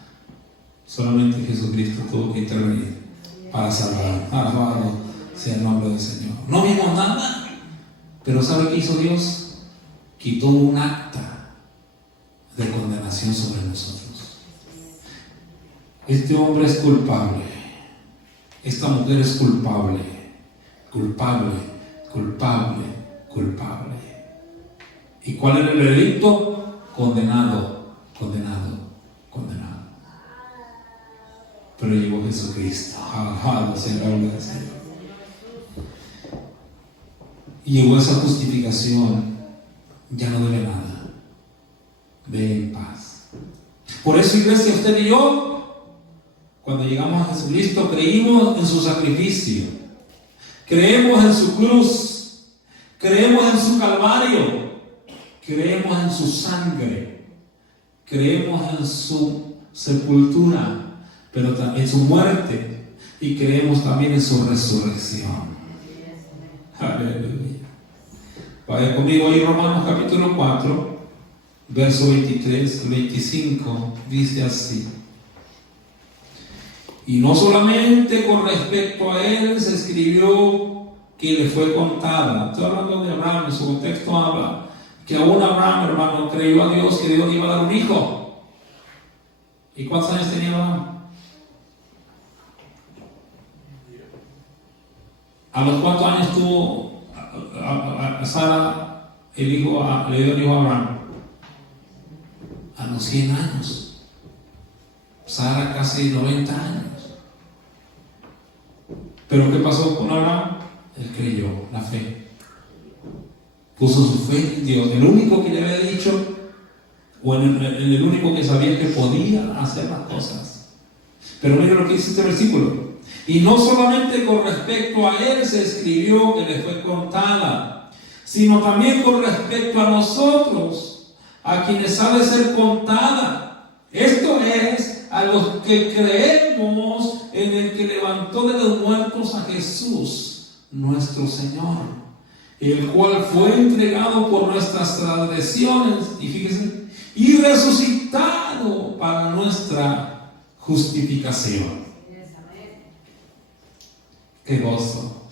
Solamente Jesucristo tuvo que intervenir para salvar. Alabado sea el nombre del Señor. No vimos nada. Pero ¿sabe qué hizo Dios? Quitó un acta de condenación sobre nosotros. Este hombre es culpable. Esta mujer es culpable. Culpable, culpable, culpable. ¿Y cuál era el veredicto? Condenado, condenado, condenado. Pero llegó Jesucristo. Alabado sea el nombre del Señor. Y llegó esa justificación, ya no debe nada, ve en paz. Por eso, iglesia, usted y yo, cuando llegamos a Jesucristo, creímos en su sacrificio, creemos en su cruz, creemos en su calvario, creemos en su sangre, creemos en su sepultura, pero también en su muerte, y creemos también en su resurrección. Aleluya. Vaya conmigo ahí, Romanos capítulo 4, verso 23, 25, dice así: y no solamente con respecto a él se escribió que le fue contada. Estoy hablando de Abraham, en su contexto habla que aún Abraham, hermano, creyó a Dios que Dios le iba a dar un hijo. ¿Y cuántos años tenía Abraham? ¿A los cuántos años tuvo a Sara le dio el hijo a Abraham? A los 100 años. Sara casi 90 años. ¿Pero qué pasó con Abraham? Él creyó, la fe. Puso su fe en Dios, el único que le había dicho, o en el único que sabía que podía hacer las cosas. Pero mire lo que dice este versículo: y no solamente con respecto a él se escribió que le fue contada, sino también con respecto a nosotros, a quienes ha de ser contada. Esto es, a los que creemos en el que levantó de los muertos a Jesús, nuestro Señor, el cual fue entregado por nuestras transgresiones, y fíjense, y resucitado para nuestra justificación. Qué gozo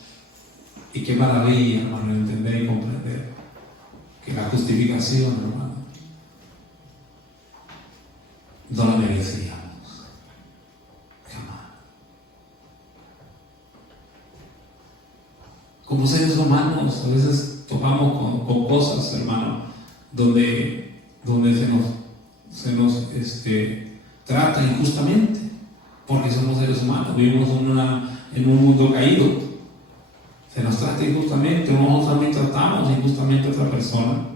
y qué maravilla, hermano, entender y comprender que la justificación, hermano, no la merecía. Como seres humanos, a veces topamos con cosas, hermano, donde se nos trata injustamente, porque somos seres humanos, vivimos en un mundo caído. Se nos trata injustamente, nosotros también tratamos injustamente a otra persona.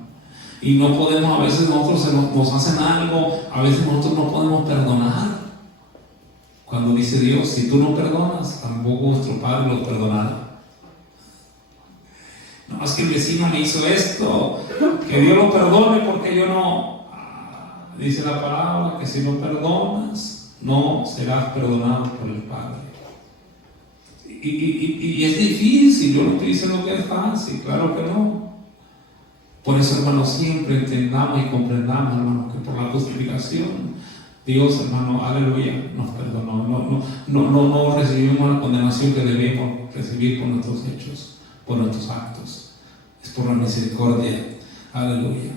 Y no podemos, a veces nosotros nos hacen algo, a veces nosotros no podemos perdonar. Cuando dice Dios, si tú no perdonas, tampoco vuestro Padre lo perdonará. No, es que el vecino me hizo esto, que Dios lo perdone porque yo no. Dice la palabra que si no perdonas, no serás perdonado por el Padre. Y es difícil, yo no estoy diciendo que es fácil, claro que no. Por eso, hermanos, siempre entendamos y comprendamos, hermanos, que por la justificación, Dios, hermano, aleluya, nos perdonó. No recibimos la condenación que debemos recibir por nuestros hechos, por nuestros actos. Es por la misericordia, aleluya.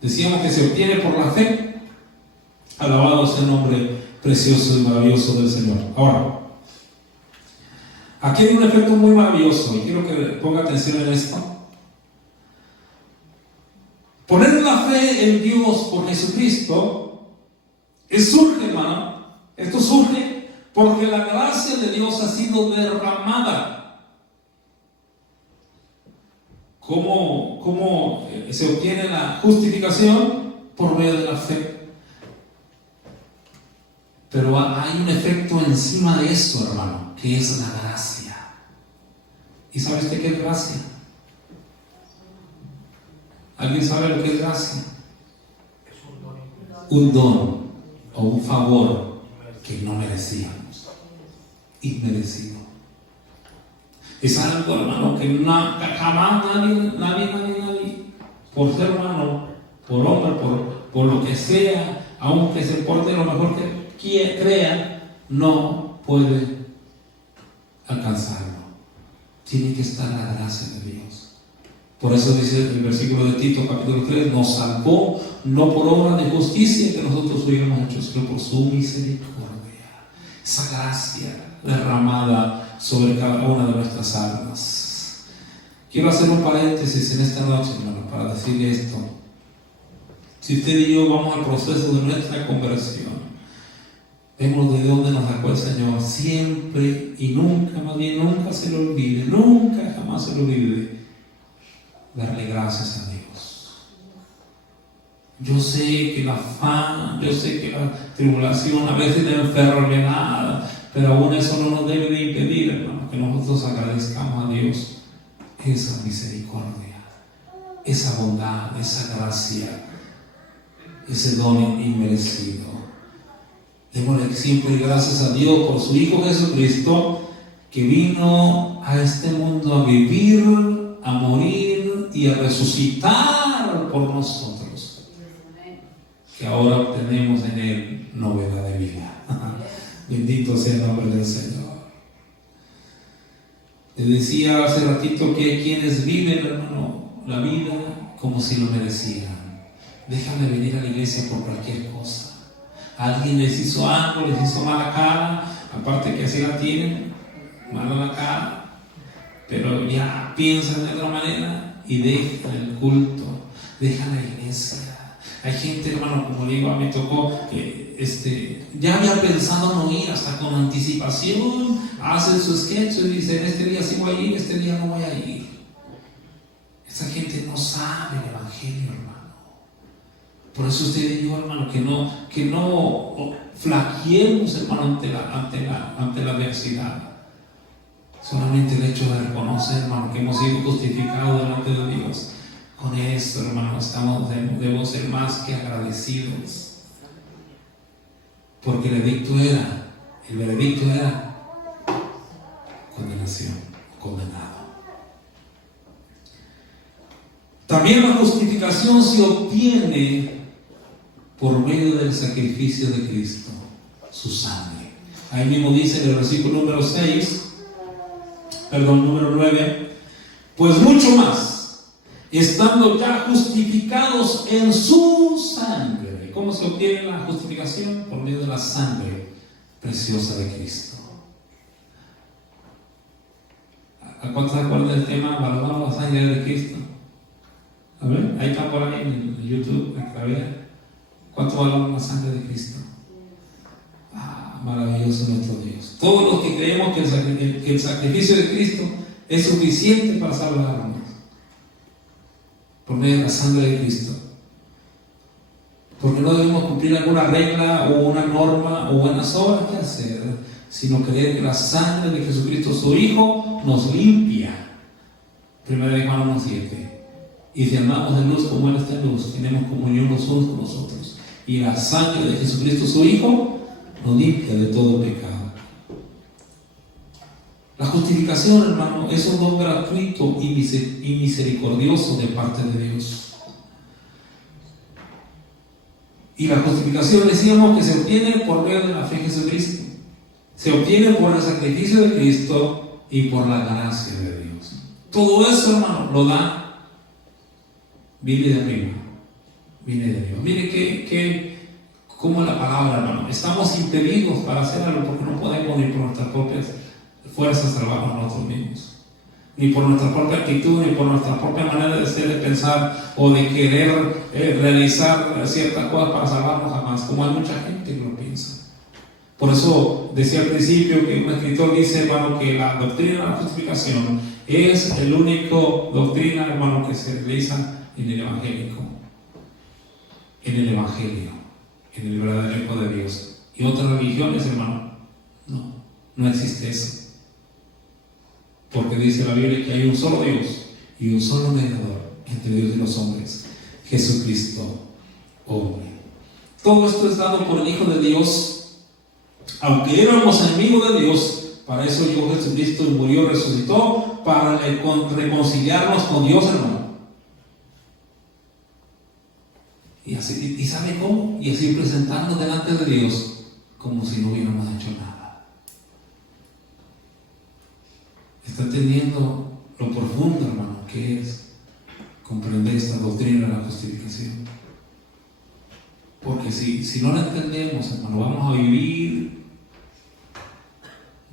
Decíamos que se obtiene por la fe. Alabado sea el nombre precioso y maravilloso del Señor. Ahora, aquí hay un efecto muy maravilloso y quiero que ponga atención en esto. Poner la fe en Dios por Jesucristo surge, hermano. Esto surge porque la gracia de Dios ha sido derramada. ¿Cómo se obtiene la justificación? Por medio de la fe. Pero hay un efecto encima de eso, hermano, que es la gracia. ¿Y sabe usted qué es gracia? ¿Alguien sabe lo que es gracia? Un don o un favor que no merecíamos. Inmerecido. Es algo, hermano, que jamás nadie, por ser humano, por hombre, por lo que sea, aunque se porte lo mejor que crea, no puede alcanzarlo. Tiene que estar la gracia de Dios. Por eso dice el versículo de Tito, capítulo 3, nos salvó no por obra de justicia que nosotros hubiéramos hecho, sino por su misericordia. Esa gracia derramada sobre cada una de nuestras almas. Quiero hacer un paréntesis en esta noche, hermano, para decirle esto. Si usted y yo vamos al proceso de nuestra conversión, vemos de dónde nos sacó el Señor, siempre y nunca, más bien nunca se le olvide, nunca jamás se le olvide darle gracias a Dios. Yo sé que la afán, yo sé que la tribulación, a veces la enfermedad, pero aún eso no nos debe de impedir, hermano, que nosotros agradezcamos a Dios esa misericordia, esa bondad, esa gracia, ese don inmerecido. Démosle siempre gracias a Dios por su Hijo Jesucristo, que vino a este mundo a vivir, a morir y a resucitar por nosotros, que ahora obtenemos en Él novedad de vida. Bendito sea el nombre del Señor. Les decía hace ratito que hay quienes viven, hermano, la vida como si lo merecieran. Dejan de venir a la iglesia por cualquier cosa. Alguien les hizo algo, les hizo mala cara, aparte que así la tienen, mala la cara, pero ya piensan de otra manera y dejan el culto, dejan la iglesia. Hay gente, hermano, como digo, a mí me tocó ya había pensado no ir, hasta con anticipación, hacen su sketch y dicen, este día sí voy a ir, este día no voy a ir. Esa gente no sabe el evangelio, hermano. Por eso usted y yo, hermano, que no flaqueemos, hermano, ante la adversidad. Solamente el hecho de reconocer, hermano, que hemos sido justificados delante de Dios. Con esto, hermano, debemos ser más que agradecidos. Porque el veredicto era condenación, condenado. También la justificación se obtiene por medio del sacrificio de Cristo, su sangre. Ahí mismo dice en el versículo número 9, pues mucho más, estando ya justificados en su sangre. ¿Cómo se obtiene la justificación? Por medio de la sangre preciosa de Cristo. ¿A cuántos se acuerdan del tema valoramos la sangre de Cristo? A ver, ahí está por ahí en YouTube, para ver cuánto valoramos la sangre de Cristo. Maravilloso nuestro Dios. Todos los que creemos que el sacrificio de Cristo es suficiente para salvarnos por medio de la sangre de Cristo. Porque no debemos cumplir alguna regla o una norma o buenas obras que hacer, sino creer que la sangre de Jesucristo, su Hijo, nos limpia. 1 Juan 1:7. Y si andamos en luz como Él está en luz, tenemos comunión los unos con los otros. Y la sangre de Jesucristo, su Hijo, nos limpia de todo pecado. La justificación, hermano, es un don gratuito y misericordioso de parte de Dios. Y la justificación, decíamos, que se obtiene por medio de la fe en Jesucristo. Se obtiene por el sacrificio de Cristo y por la gracia de Dios. Todo eso, hermano, lo da, viene de arriba, viene de Dios. Mire cómo la palabra, hermano. Estamos impedidos para hacer algo porque no podemos ni por nuestras propias fuerzas salvarnos nosotros mismos. Ni por nuestra propia actitud, ni por nuestra propia manera de ser, de pensar o de querer realizar ciertas cosas para salvarnos jamás, como hay mucha gente que lo piensa. Por eso decía al principio que un escritor dice, hermano, que la doctrina de la justificación es el único doctrina, hermano, que se realiza en el evangélico, en el evangelio, en el verdadero Hijo de Dios. Y otras religiones, hermano, no existe eso. Porque dice la Biblia que hay un solo Dios y un solo mediador entre Dios y los hombres, Jesucristo, hombre. Todo esto es dado por el Hijo de Dios. Aunque éramos enemigos de Dios, para eso llegó Jesucristo y murió, resucitó, para reconciliarnos con Dios, hermano. Y ¿sabe cómo? Y así presentarnos delante de Dios como si no hubiéramos hecho nada. Está entendiendo lo profundo, hermano, que es comprender esta doctrina de la justificación. Porque si no la entendemos, hermano, vamos a vivir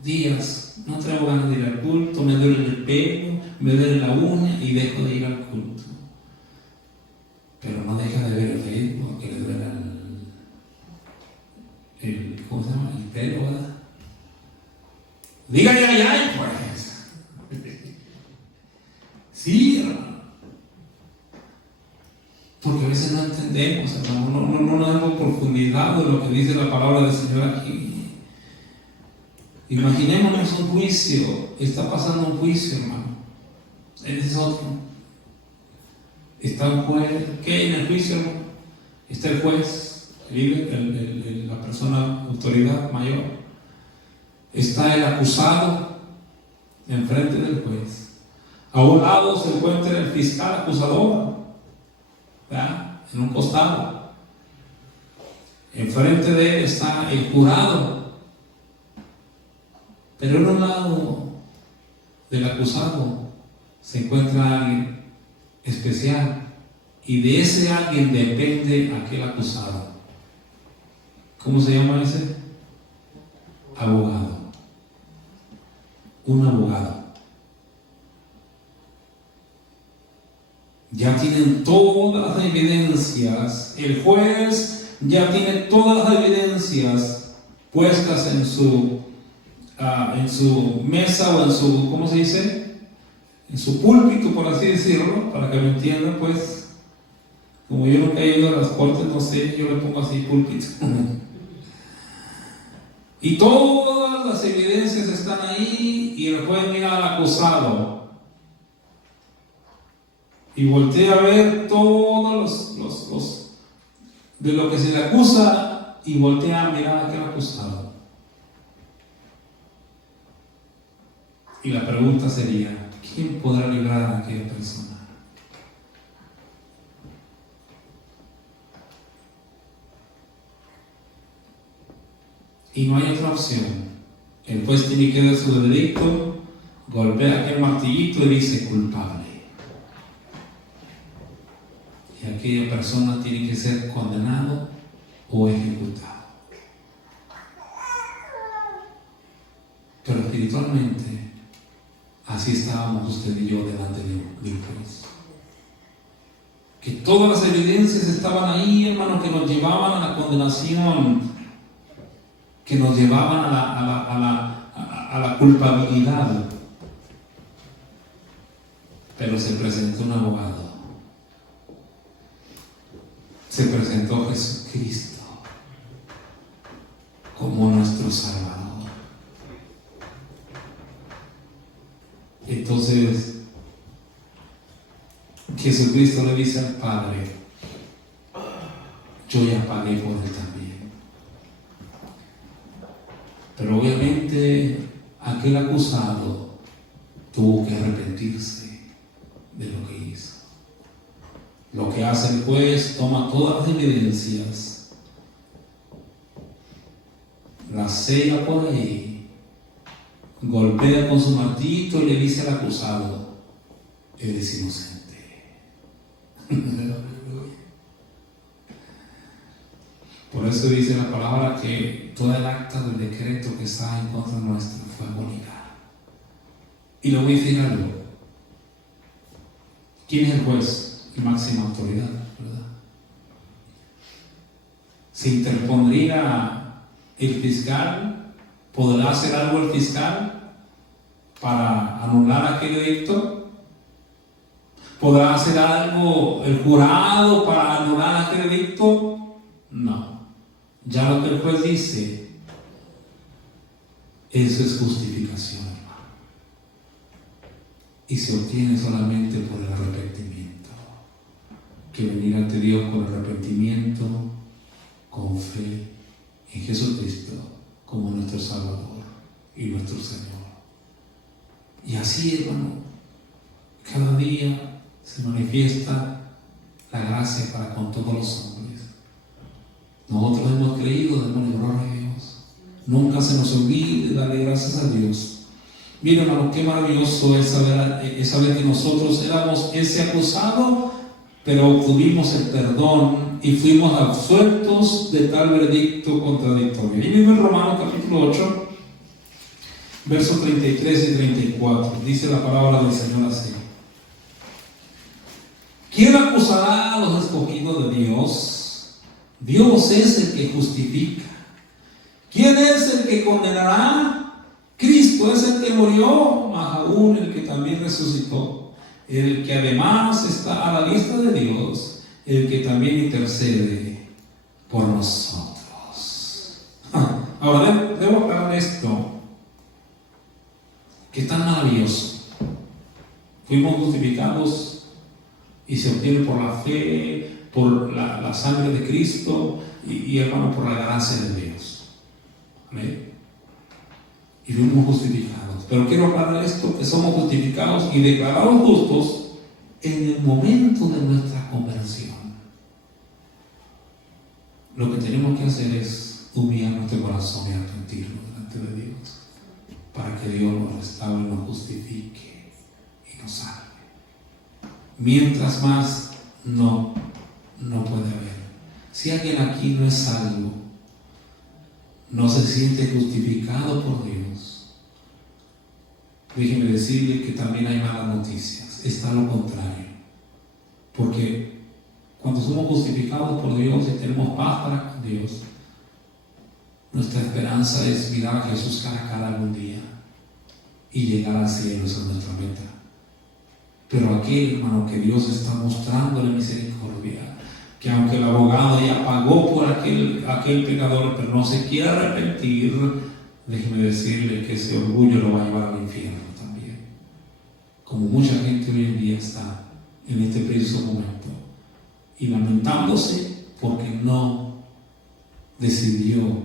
días, no traigo ganas de ir al culto, me duele el pelo, me duele la uña y dejo de ir al culto. Pero no deja de ver el Facebook, que le duele ¿cómo se llama? El pelo, ¿verdad? Dígale ay, pues. Sí, hermano. Porque a veces no entendemos, hermano, no damos profundidad de lo que dice la palabra del Señor aquí. Imaginémonos un juicio, está pasando un juicio, hermano. Ese es otro. Está un juez, ¿qué hay en el juicio, hermano? Está el juez, la persona, autoridad mayor. Está el acusado enfrente del juez. A un lado se encuentra el fiscal acusador, ¿verdad? En un costado. Enfrente de él está el jurado. Pero en un lado del acusado se encuentra alguien especial. Y de ese alguien depende aquel acusado. ¿Cómo se llama ese? Abogado. Un abogado. Ya tienen todas las evidencias. El juez ya tiene todas las evidencias puestas en su mesa o en su, ¿cómo se dice? En su púlpito, por así decirlo, para que me entiendan, pues. Como yo nunca he ido a las cortes, no sé, yo le pongo así púlpito. Y todas las evidencias están ahí y el juez mira al acusado y voltea a ver todos los de lo que se le acusa y voltea a mirar a aquel acusado. Y la pregunta sería, ¿quién podrá librar a aquella persona? Y no hay otra opción. El juez tiene que dar su veredicto, golpea aquel martillito y dice culpable. Y aquella persona tiene que ser condenado o ejecutado. Pero espiritualmente, así estábamos usted y yo delante de un juez. Que todas las evidencias estaban ahí, hermano, que nos llevaban a la condenación, que nos llevaban a la culpabilidad. Pero se presentó un abogado. Se presentó Jesucristo como nuestro Salvador. Entonces, Jesucristo le dice al Padre: yo ya pagué por él también. Pero obviamente aquel acusado tuvo que arrepentirse de lo que hizo. Lo que hace el juez, toma todas las evidencias, las sella por ahí, golpea con su martillito y le dice al acusado: eres inocente. Por eso dice la palabra que toda el acta del decreto que está en contra nuestra fue abolida. Y le voy a decir algo: ¿quién es el juez y máxima autoridad? ¿Verdad? ¿Se interpondría el fiscal? ¿Podrá hacer algo el fiscal para anular aquel edicto? ¿Podrá hacer algo el jurado para anular aquel edicto? No. Ya lo que el juez dice, eso es justificación, hermano. Y se obtiene solamente por el arrepentimiento. Que venir ante Dios con arrepentimiento, con fe en Jesucristo como nuestro Salvador y nuestro Señor. Y así, hermano, cada día se manifiesta la gracia para con todos los hombres. Nosotros hemos creído, démosle gloria a Dios. Nunca se nos olvide darle gracias a Dios. Mira, hermano, qué maravilloso es saber que nosotros éramos ese acusado, pero obtuvimos el perdón y fuimos absueltos de tal verdicto contradictorio. Y mismo en Romanos capítulo 8, versos 33 y 34, dice la palabra del Señor así: ¿quién acusará a los escogidos de Dios? Dios es el que justifica. ¿Quién es el que condenará? Cristo es el que murió, más aún el que también resucitó, el que además está a la diestra de Dios, el que también intercede por nosotros. Ahora debo aclarar esto, que es tan maravilloso. Fuimos justificados y se obtiene por la fe, por la sangre de Cristo y hermano, por la gracia de Dios. Amén. Y fuimos justificados. Pero quiero aclarar esto, que somos justificados y declarados justos en el momento de nuestra conversión. Lo que tenemos que hacer es humillar nuestro corazón y arrepentirnos delante de Dios, para que Dios nos restaure, nos justifique y nos salve. Mientras más, no puede haber. Si alguien aquí no es salvo, no se siente justificado por Dios, déjeme decirle que también hay malas noticias. Está lo contrario. Porque cuando somos justificados por Dios y tenemos paz para con Dios, nuestra esperanza es mirar a Jesús cara a cara algún día y llegar al cielo. Esa es nuestra meta. Pero aquel, hermano, que Dios está mostrándole misericordia, que aunque el abogado ya pagó por aquel pecador, pero no se quiere arrepentir, déjeme decirle que ese orgullo lo va a llevar al infierno también. Como mucha gente hoy en día está en este preciso momento y lamentándose porque no decidió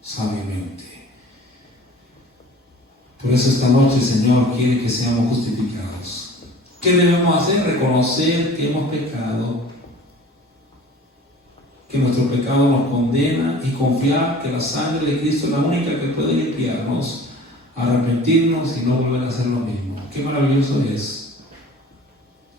sabiamente. Por eso esta noche, Señor, quiere que seamos justificados. ¿Qué debemos hacer? Reconocer que hemos pecado, que nuestro pecado nos condena, y confiar que la sangre de Cristo es la única que puede limpiarnos, arrepentirnos y no volver a hacer lo mismo. Qué maravilloso es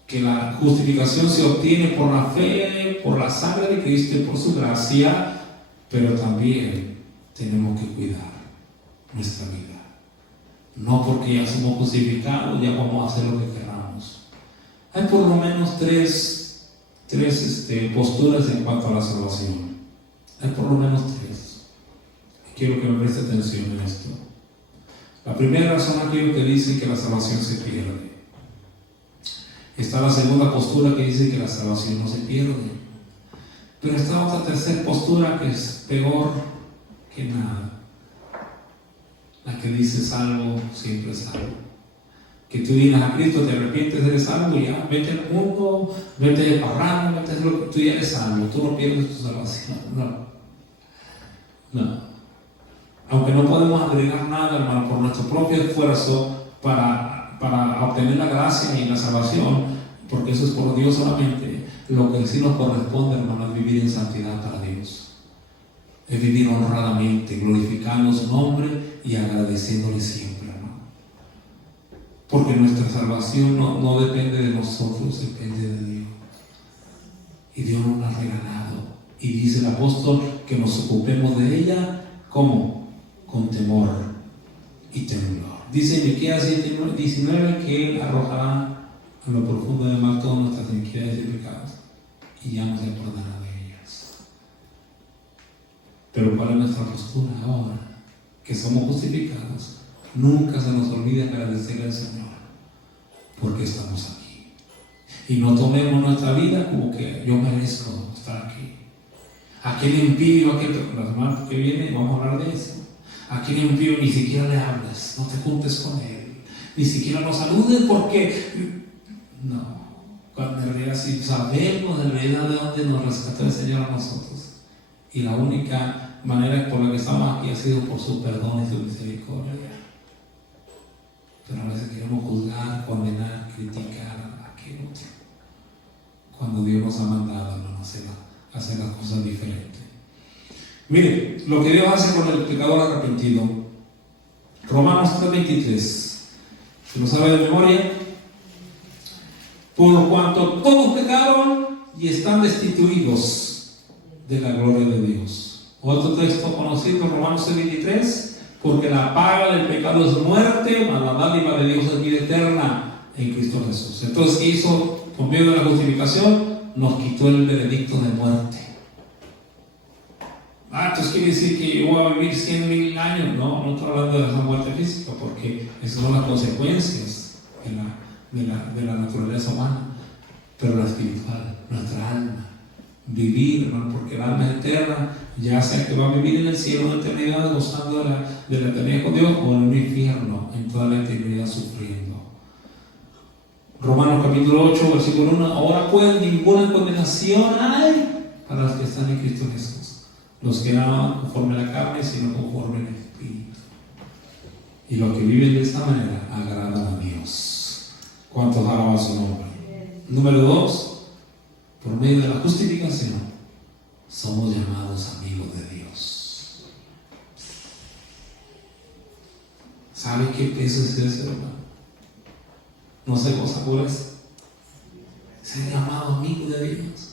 que la justificación se obtiene por la fe, por la sangre de Cristo y por su gracia, pero también tenemos que cuidar nuestra vida. No porque ya somos justificados, ya vamos a hacer lo que queramos. Hay por lo menos tres posturas en cuanto a la salvación. Hay por lo menos tres. Quiero que me preste atención en esto. La primera son aquellos que dicen que la salvación se pierde. Está la segunda postura que dice que la salvación no se pierde. Pero está otra tercera postura que es peor que nada. La que dice salvo, siempre salvo. Que tú vienes a Cristo, te arrepientes, eres salvo y ya, vete al mundo, vete de parranda, vete a lo que tú ya eres salvo, tú no pierdes tu salvación. No. Aunque no podemos agregar nada, hermano, por nuestro propio esfuerzo para obtener la gracia y la salvación, porque eso es por Dios solamente. Lo que sí nos corresponde, hermano, es vivir en santidad para Dios. Es vivir honradamente, glorificando su nombre y agradeciéndole siempre, hermano. Porque nuestra salvación no depende de nosotros, depende de Dios. Y Dios nos la ha regalado. Y dice el apóstol que nos ocupemos de ella, ¿cómo? Con temor y temblor. Dice en Miqueas 7:19 que Él arrojará a lo profundo del mar todas nuestras iniquidades y pecados y ya no se acordará de ellas. Pero ¿cuál es nuestra postura ahora? Que somos justificados. Nunca se nos olvide agradecerle al Señor porque estamos aquí. Y no tomemos nuestra vida como que yo merezco estar aquí. Aquel impío, la semana que viene vamos a hablar de eso. Aquel impío ni siquiera le hables, no te juntes con él, ni siquiera lo saludes porque no. Cuando en realidad si sabemos en realidad de dónde nos rescató el Señor a nosotros. Y la única manera por la que estamos aquí ha sido por su perdón y su misericordia. Pero a veces queremos juzgar, condenar, criticar a aquel otro. Cuando Dios nos ha mandado, hermano, a hacer las cosas diferentes. Mire, lo que Dios hace con el pecador arrepentido. Romanos 3:23. ¿Se lo sabe de memoria? Por cuanto todos pecaron y están destituidos de la gloria de Dios. Otro texto conocido, Romanos 6:23. Porque la paga del pecado es muerte, mas la dádiva de Dios es vida eterna en Cristo Jesús. Entonces, ¿qué hizo? Por medio de la justificación, nos quitó el veredicto de muerte. Entonces quiere decir que yo voy a vivir 100,000 años. No estoy hablando de esa muerte física, porque esas son las consecuencias de la naturaleza humana. Pero la espiritual, nuestra alma, vivir, hermano, porque el alma es eterna, ya sea que va a vivir en el cielo de eternidad, gozando de la eternidad con Dios, o en un infierno, en toda la eternidad sufriendo. Romanos capítulo 8, versículo 1. Ahora pues ninguna condenación hay para los que están en Cristo Jesús. Los que no van conforme a la carne, sino conforme al Espíritu. Y los que viven de esta manera agradan a Dios. ¿Cuántos alaban su nombre? Número 2, por medio de la justificación, somos llamados amigos de Dios. ¿Sabe qué peso es ese, hermano? No se goza por eso. Ser llamado amigo de Dios.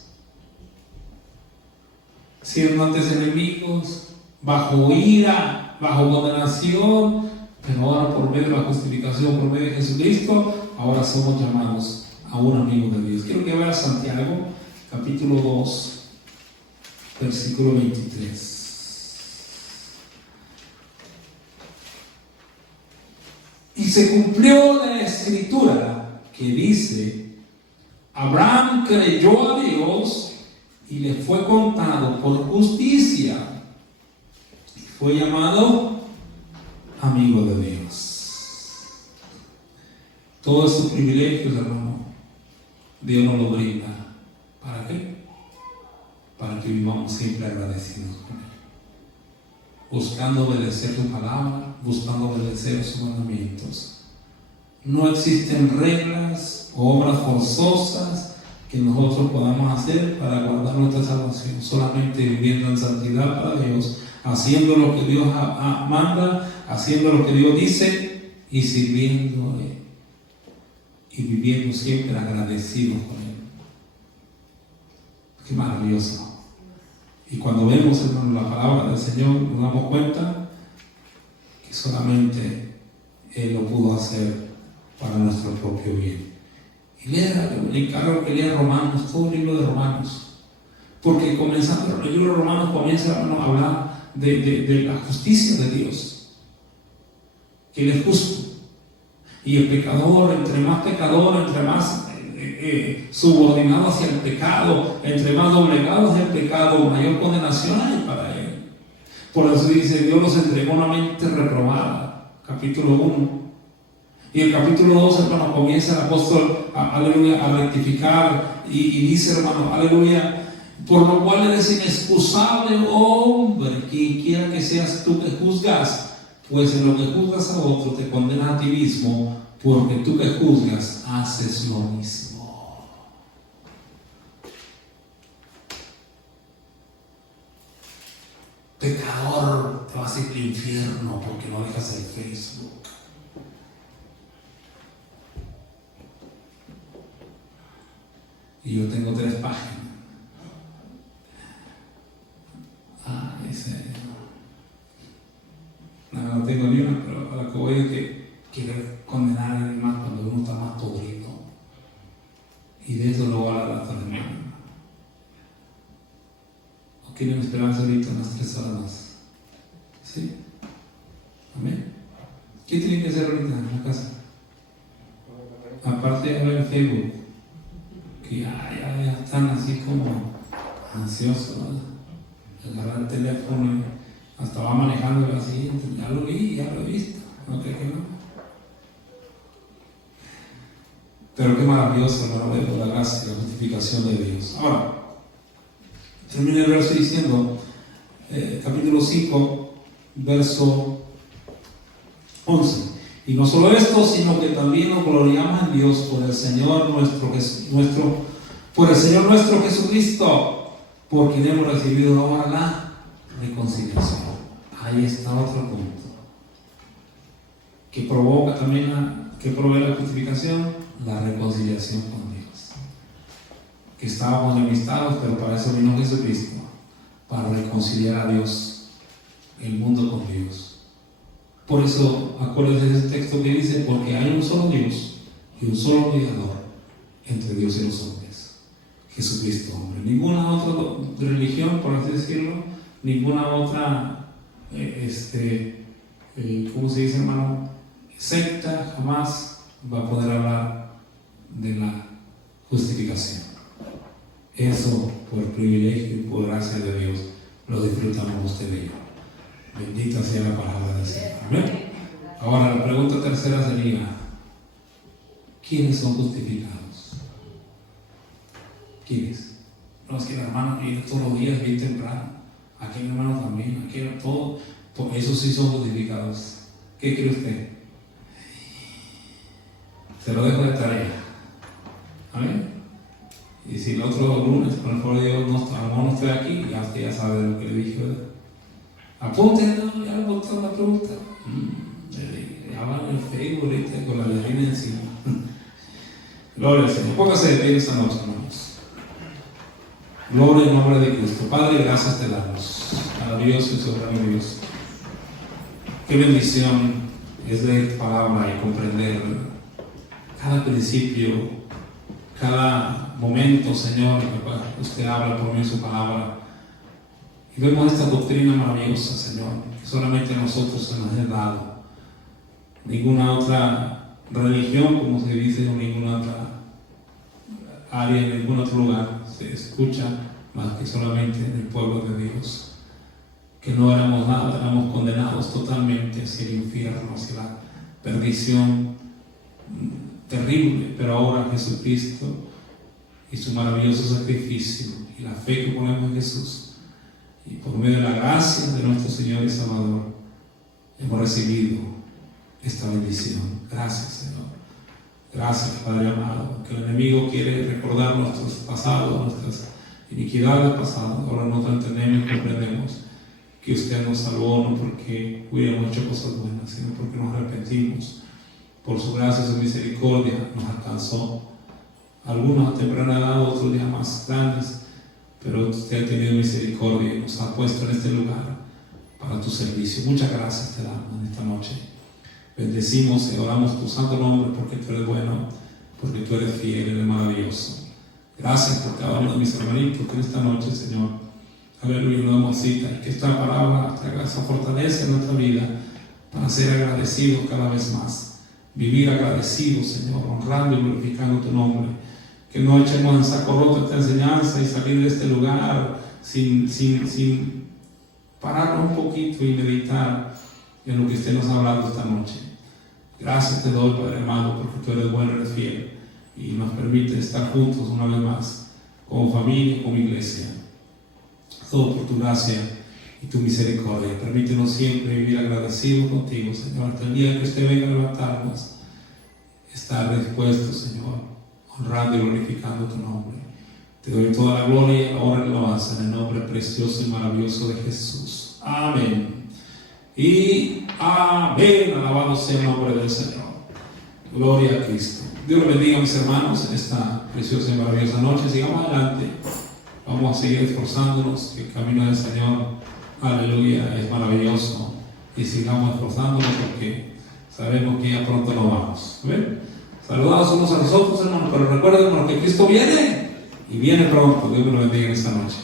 Siendo antes enemigos, bajo ira, bajo condenación, pero ahora por medio de la justificación, por medio de Jesucristo, ahora somos llamados a un amigo de Dios. Quiero que vea Santiago, capítulo 2, versículo 23. Y se cumplió la escritura que dice: Abraham creyó a Dios y le fue contado por justicia y fue llamado amigo de Dios. Todos esos privilegios, hermano, Dios nos lo brinda. ¿Para qué? Para que vivamos siempre agradecidos con Él, buscando obedecer su palabra, buscando obedecer sus mandamientos. No existen reglas o obras forzosas que nosotros podamos hacer para guardar nuestra salvación, solamente viviendo en santidad para Dios, haciendo lo que Dios manda, haciendo lo que Dios dice y sirviéndole y viviendo siempre agradecidos con Él. Qué maravilloso. Y cuando vemos, hermano, la palabra del Señor, nos damos cuenta que solamente Él lo pudo hacer para nuestro propio bien. Y lea, le encargo que lea Romanos, todo el libro de Romanos, porque comenzando el libro de Romanos comienza a hablar de la justicia de Dios, que Él es justo, y el pecador, entre más pecador, entre más subordinado hacia el pecado, entre más doblegado hacia el pecado, mayor condenación hay para él. Por eso dice, Dios los entregó una mente reprobada, capítulo 1. Y el capítulo 2, hermano, comienza el apóstol aleluya, a rectificar y dice, hermano, aleluya, por lo cual eres inexcusable, hombre, quien quiera que seas tú que juzgas, pues en lo que juzgas a otro te condenas a ti mismo, porque tú que juzgas haces lo mismo. Pecador, te vas a ir al infierno porque no dejas el Facebook. Y yo tengo 3 páginas. No tengo ni una, pero a lo que voy es que quiere condenar a alguien más cuando uno está más podrido. Y de eso lo va a dar hasta la mañana. ¿O quieren esperanza ahorita unas 3 horas más? ¿Sí? ¿Amén? ¿Qué tiene que hacer ahorita en la casa? Aparte de ver el Facebook, que ya están así como ansiosos, ¿verdad? Agarrar el teléfono y hasta va manejando así, ya lo vi, ya lo he visto, no creo que no. Pero qué maravilloso, hermano, ver la gracia y la justificación de Dios. Ahora, termina el verso diciendo, capítulo 5, verso 11. Y no solo esto, sino que también nos gloriamos en Dios por el Señor nuestro Jesucristo, por quien hemos recibido ahora la reconciliación. Ahí está otro punto. Que provoca también que provee la justificación, la reconciliación con Dios. Que estábamos enemistados, pero para eso vino Jesucristo, para reconciliar a Dios, el mundo con Dios. Por eso, acuérdense de ese texto que dice, porque hay un solo Dios y un solo mediador entre Dios y los hombres, Jesucristo, hombre. Ninguna otra religión, por así decirlo, ninguna otra, ¿cómo se dice, hermano? Secta jamás va a poder hablar de la justificación. Eso, por privilegio y por gracia de Dios, lo disfrutamos usted y yo. Bendita sea la palabra del Señor. Amén. Ahora, la pregunta tercera sería, ¿quiénes son justificados? ¿Quiénes? No, es que el hermano viene todos los días bien temprano. Aquel hermano también, aquel todo. Esos sí son justificados. ¿Qué cree usted? Se lo dejo de tarea. Amén. Y si el otro lunes, por el favor de Dios, no estoy aquí, ya usted ya sabe de lo que le dije, ¿verdad? Apúntenlo, ya le botaron la pregunta. Ya van en el Facebook ahorita con la letrina encima. Gloria al Señor. Póngase de pie esta noche, hermanos. Gloria en nombre de Cristo. Padre, gracias te damos. A Dios y soberano Dios. Qué bendición es leer tu palabra y comprender cada principio, cada momento, Señor, que usted habla por medio de su palabra. Y vemos esta doctrina maravillosa, Señor, que solamente a nosotros se nos ha dado. Ninguna otra religión, como se dice, o ninguna otra área, en ningún otro lugar se escucha más que solamente en el pueblo de Dios. Que no éramos nada, éramos condenados totalmente hacia el infierno, hacia la perdición terrible, pero ahora Jesucristo y su maravilloso sacrificio y la fe que ponemos en Jesús, y por medio de la gracia de nuestro Señor y Salvador, hemos recibido esta bendición. Gracias, Señor. Gracias, Padre amado. Que el enemigo quiere recordar nuestros pasados, nuestras iniquidades pasadas. Ahora nosotros entendemos y comprendemos que usted nos salvó no porque hubiéramos hecho cosas buenas, sino porque nos arrepentimos. Por su gracia y su misericordia nos alcanzó. Algunos a temprana edad, otros ya más grandes, pero usted ha tenido misericordia y nos ha puesto en este lugar para tu servicio. Muchas gracias te damos en esta noche. Bendecimos y oramos tu santo nombre porque tú eres bueno, porque tú eres fiel, eres maravilloso. Gracias por cada uno de mis hermanitos que en esta noche, Señor, aleluya, nos damos cita, y que esta palabra traiga esa fortaleza en nuestra vida para ser agradecidos cada vez más. Vivir agradecidos, Señor, honrando y glorificando tu nombre. Que no echemos en saco roto esta enseñanza y salir de este lugar sin pararnos un poquito y meditar en lo que usted nos ha hablado esta noche. Gracias te doy, Padre amado, porque tú eres bueno, eres fiel y nos permite estar juntos una vez más, como familia, como iglesia. Todo por tu gracia y tu misericordia. Permítenos siempre vivir agradecidos contigo, Señor, hasta el día que usted venga a levantarnos, estar dispuestos, Señor, honrando y glorificando tu nombre. Te doy toda la gloria, la honra y la alabanza en el nombre precioso y maravilloso de Jesús. Amén. Y amén. Alabado sea el nombre del Señor. Gloria a Cristo. Dios los bendiga, mis hermanos, en esta preciosa y maravillosa noche. Sigamos adelante. Vamos a seguir esforzándonos, que el camino del Señor, aleluya, es maravilloso. Y sigamos esforzándonos porque sabemos que ya pronto nos vamos. ¿Ven? Saludados unos a los otros, hermanos, pero recuerden que Cristo viene y viene pronto. Dios los bendiga en esta noche.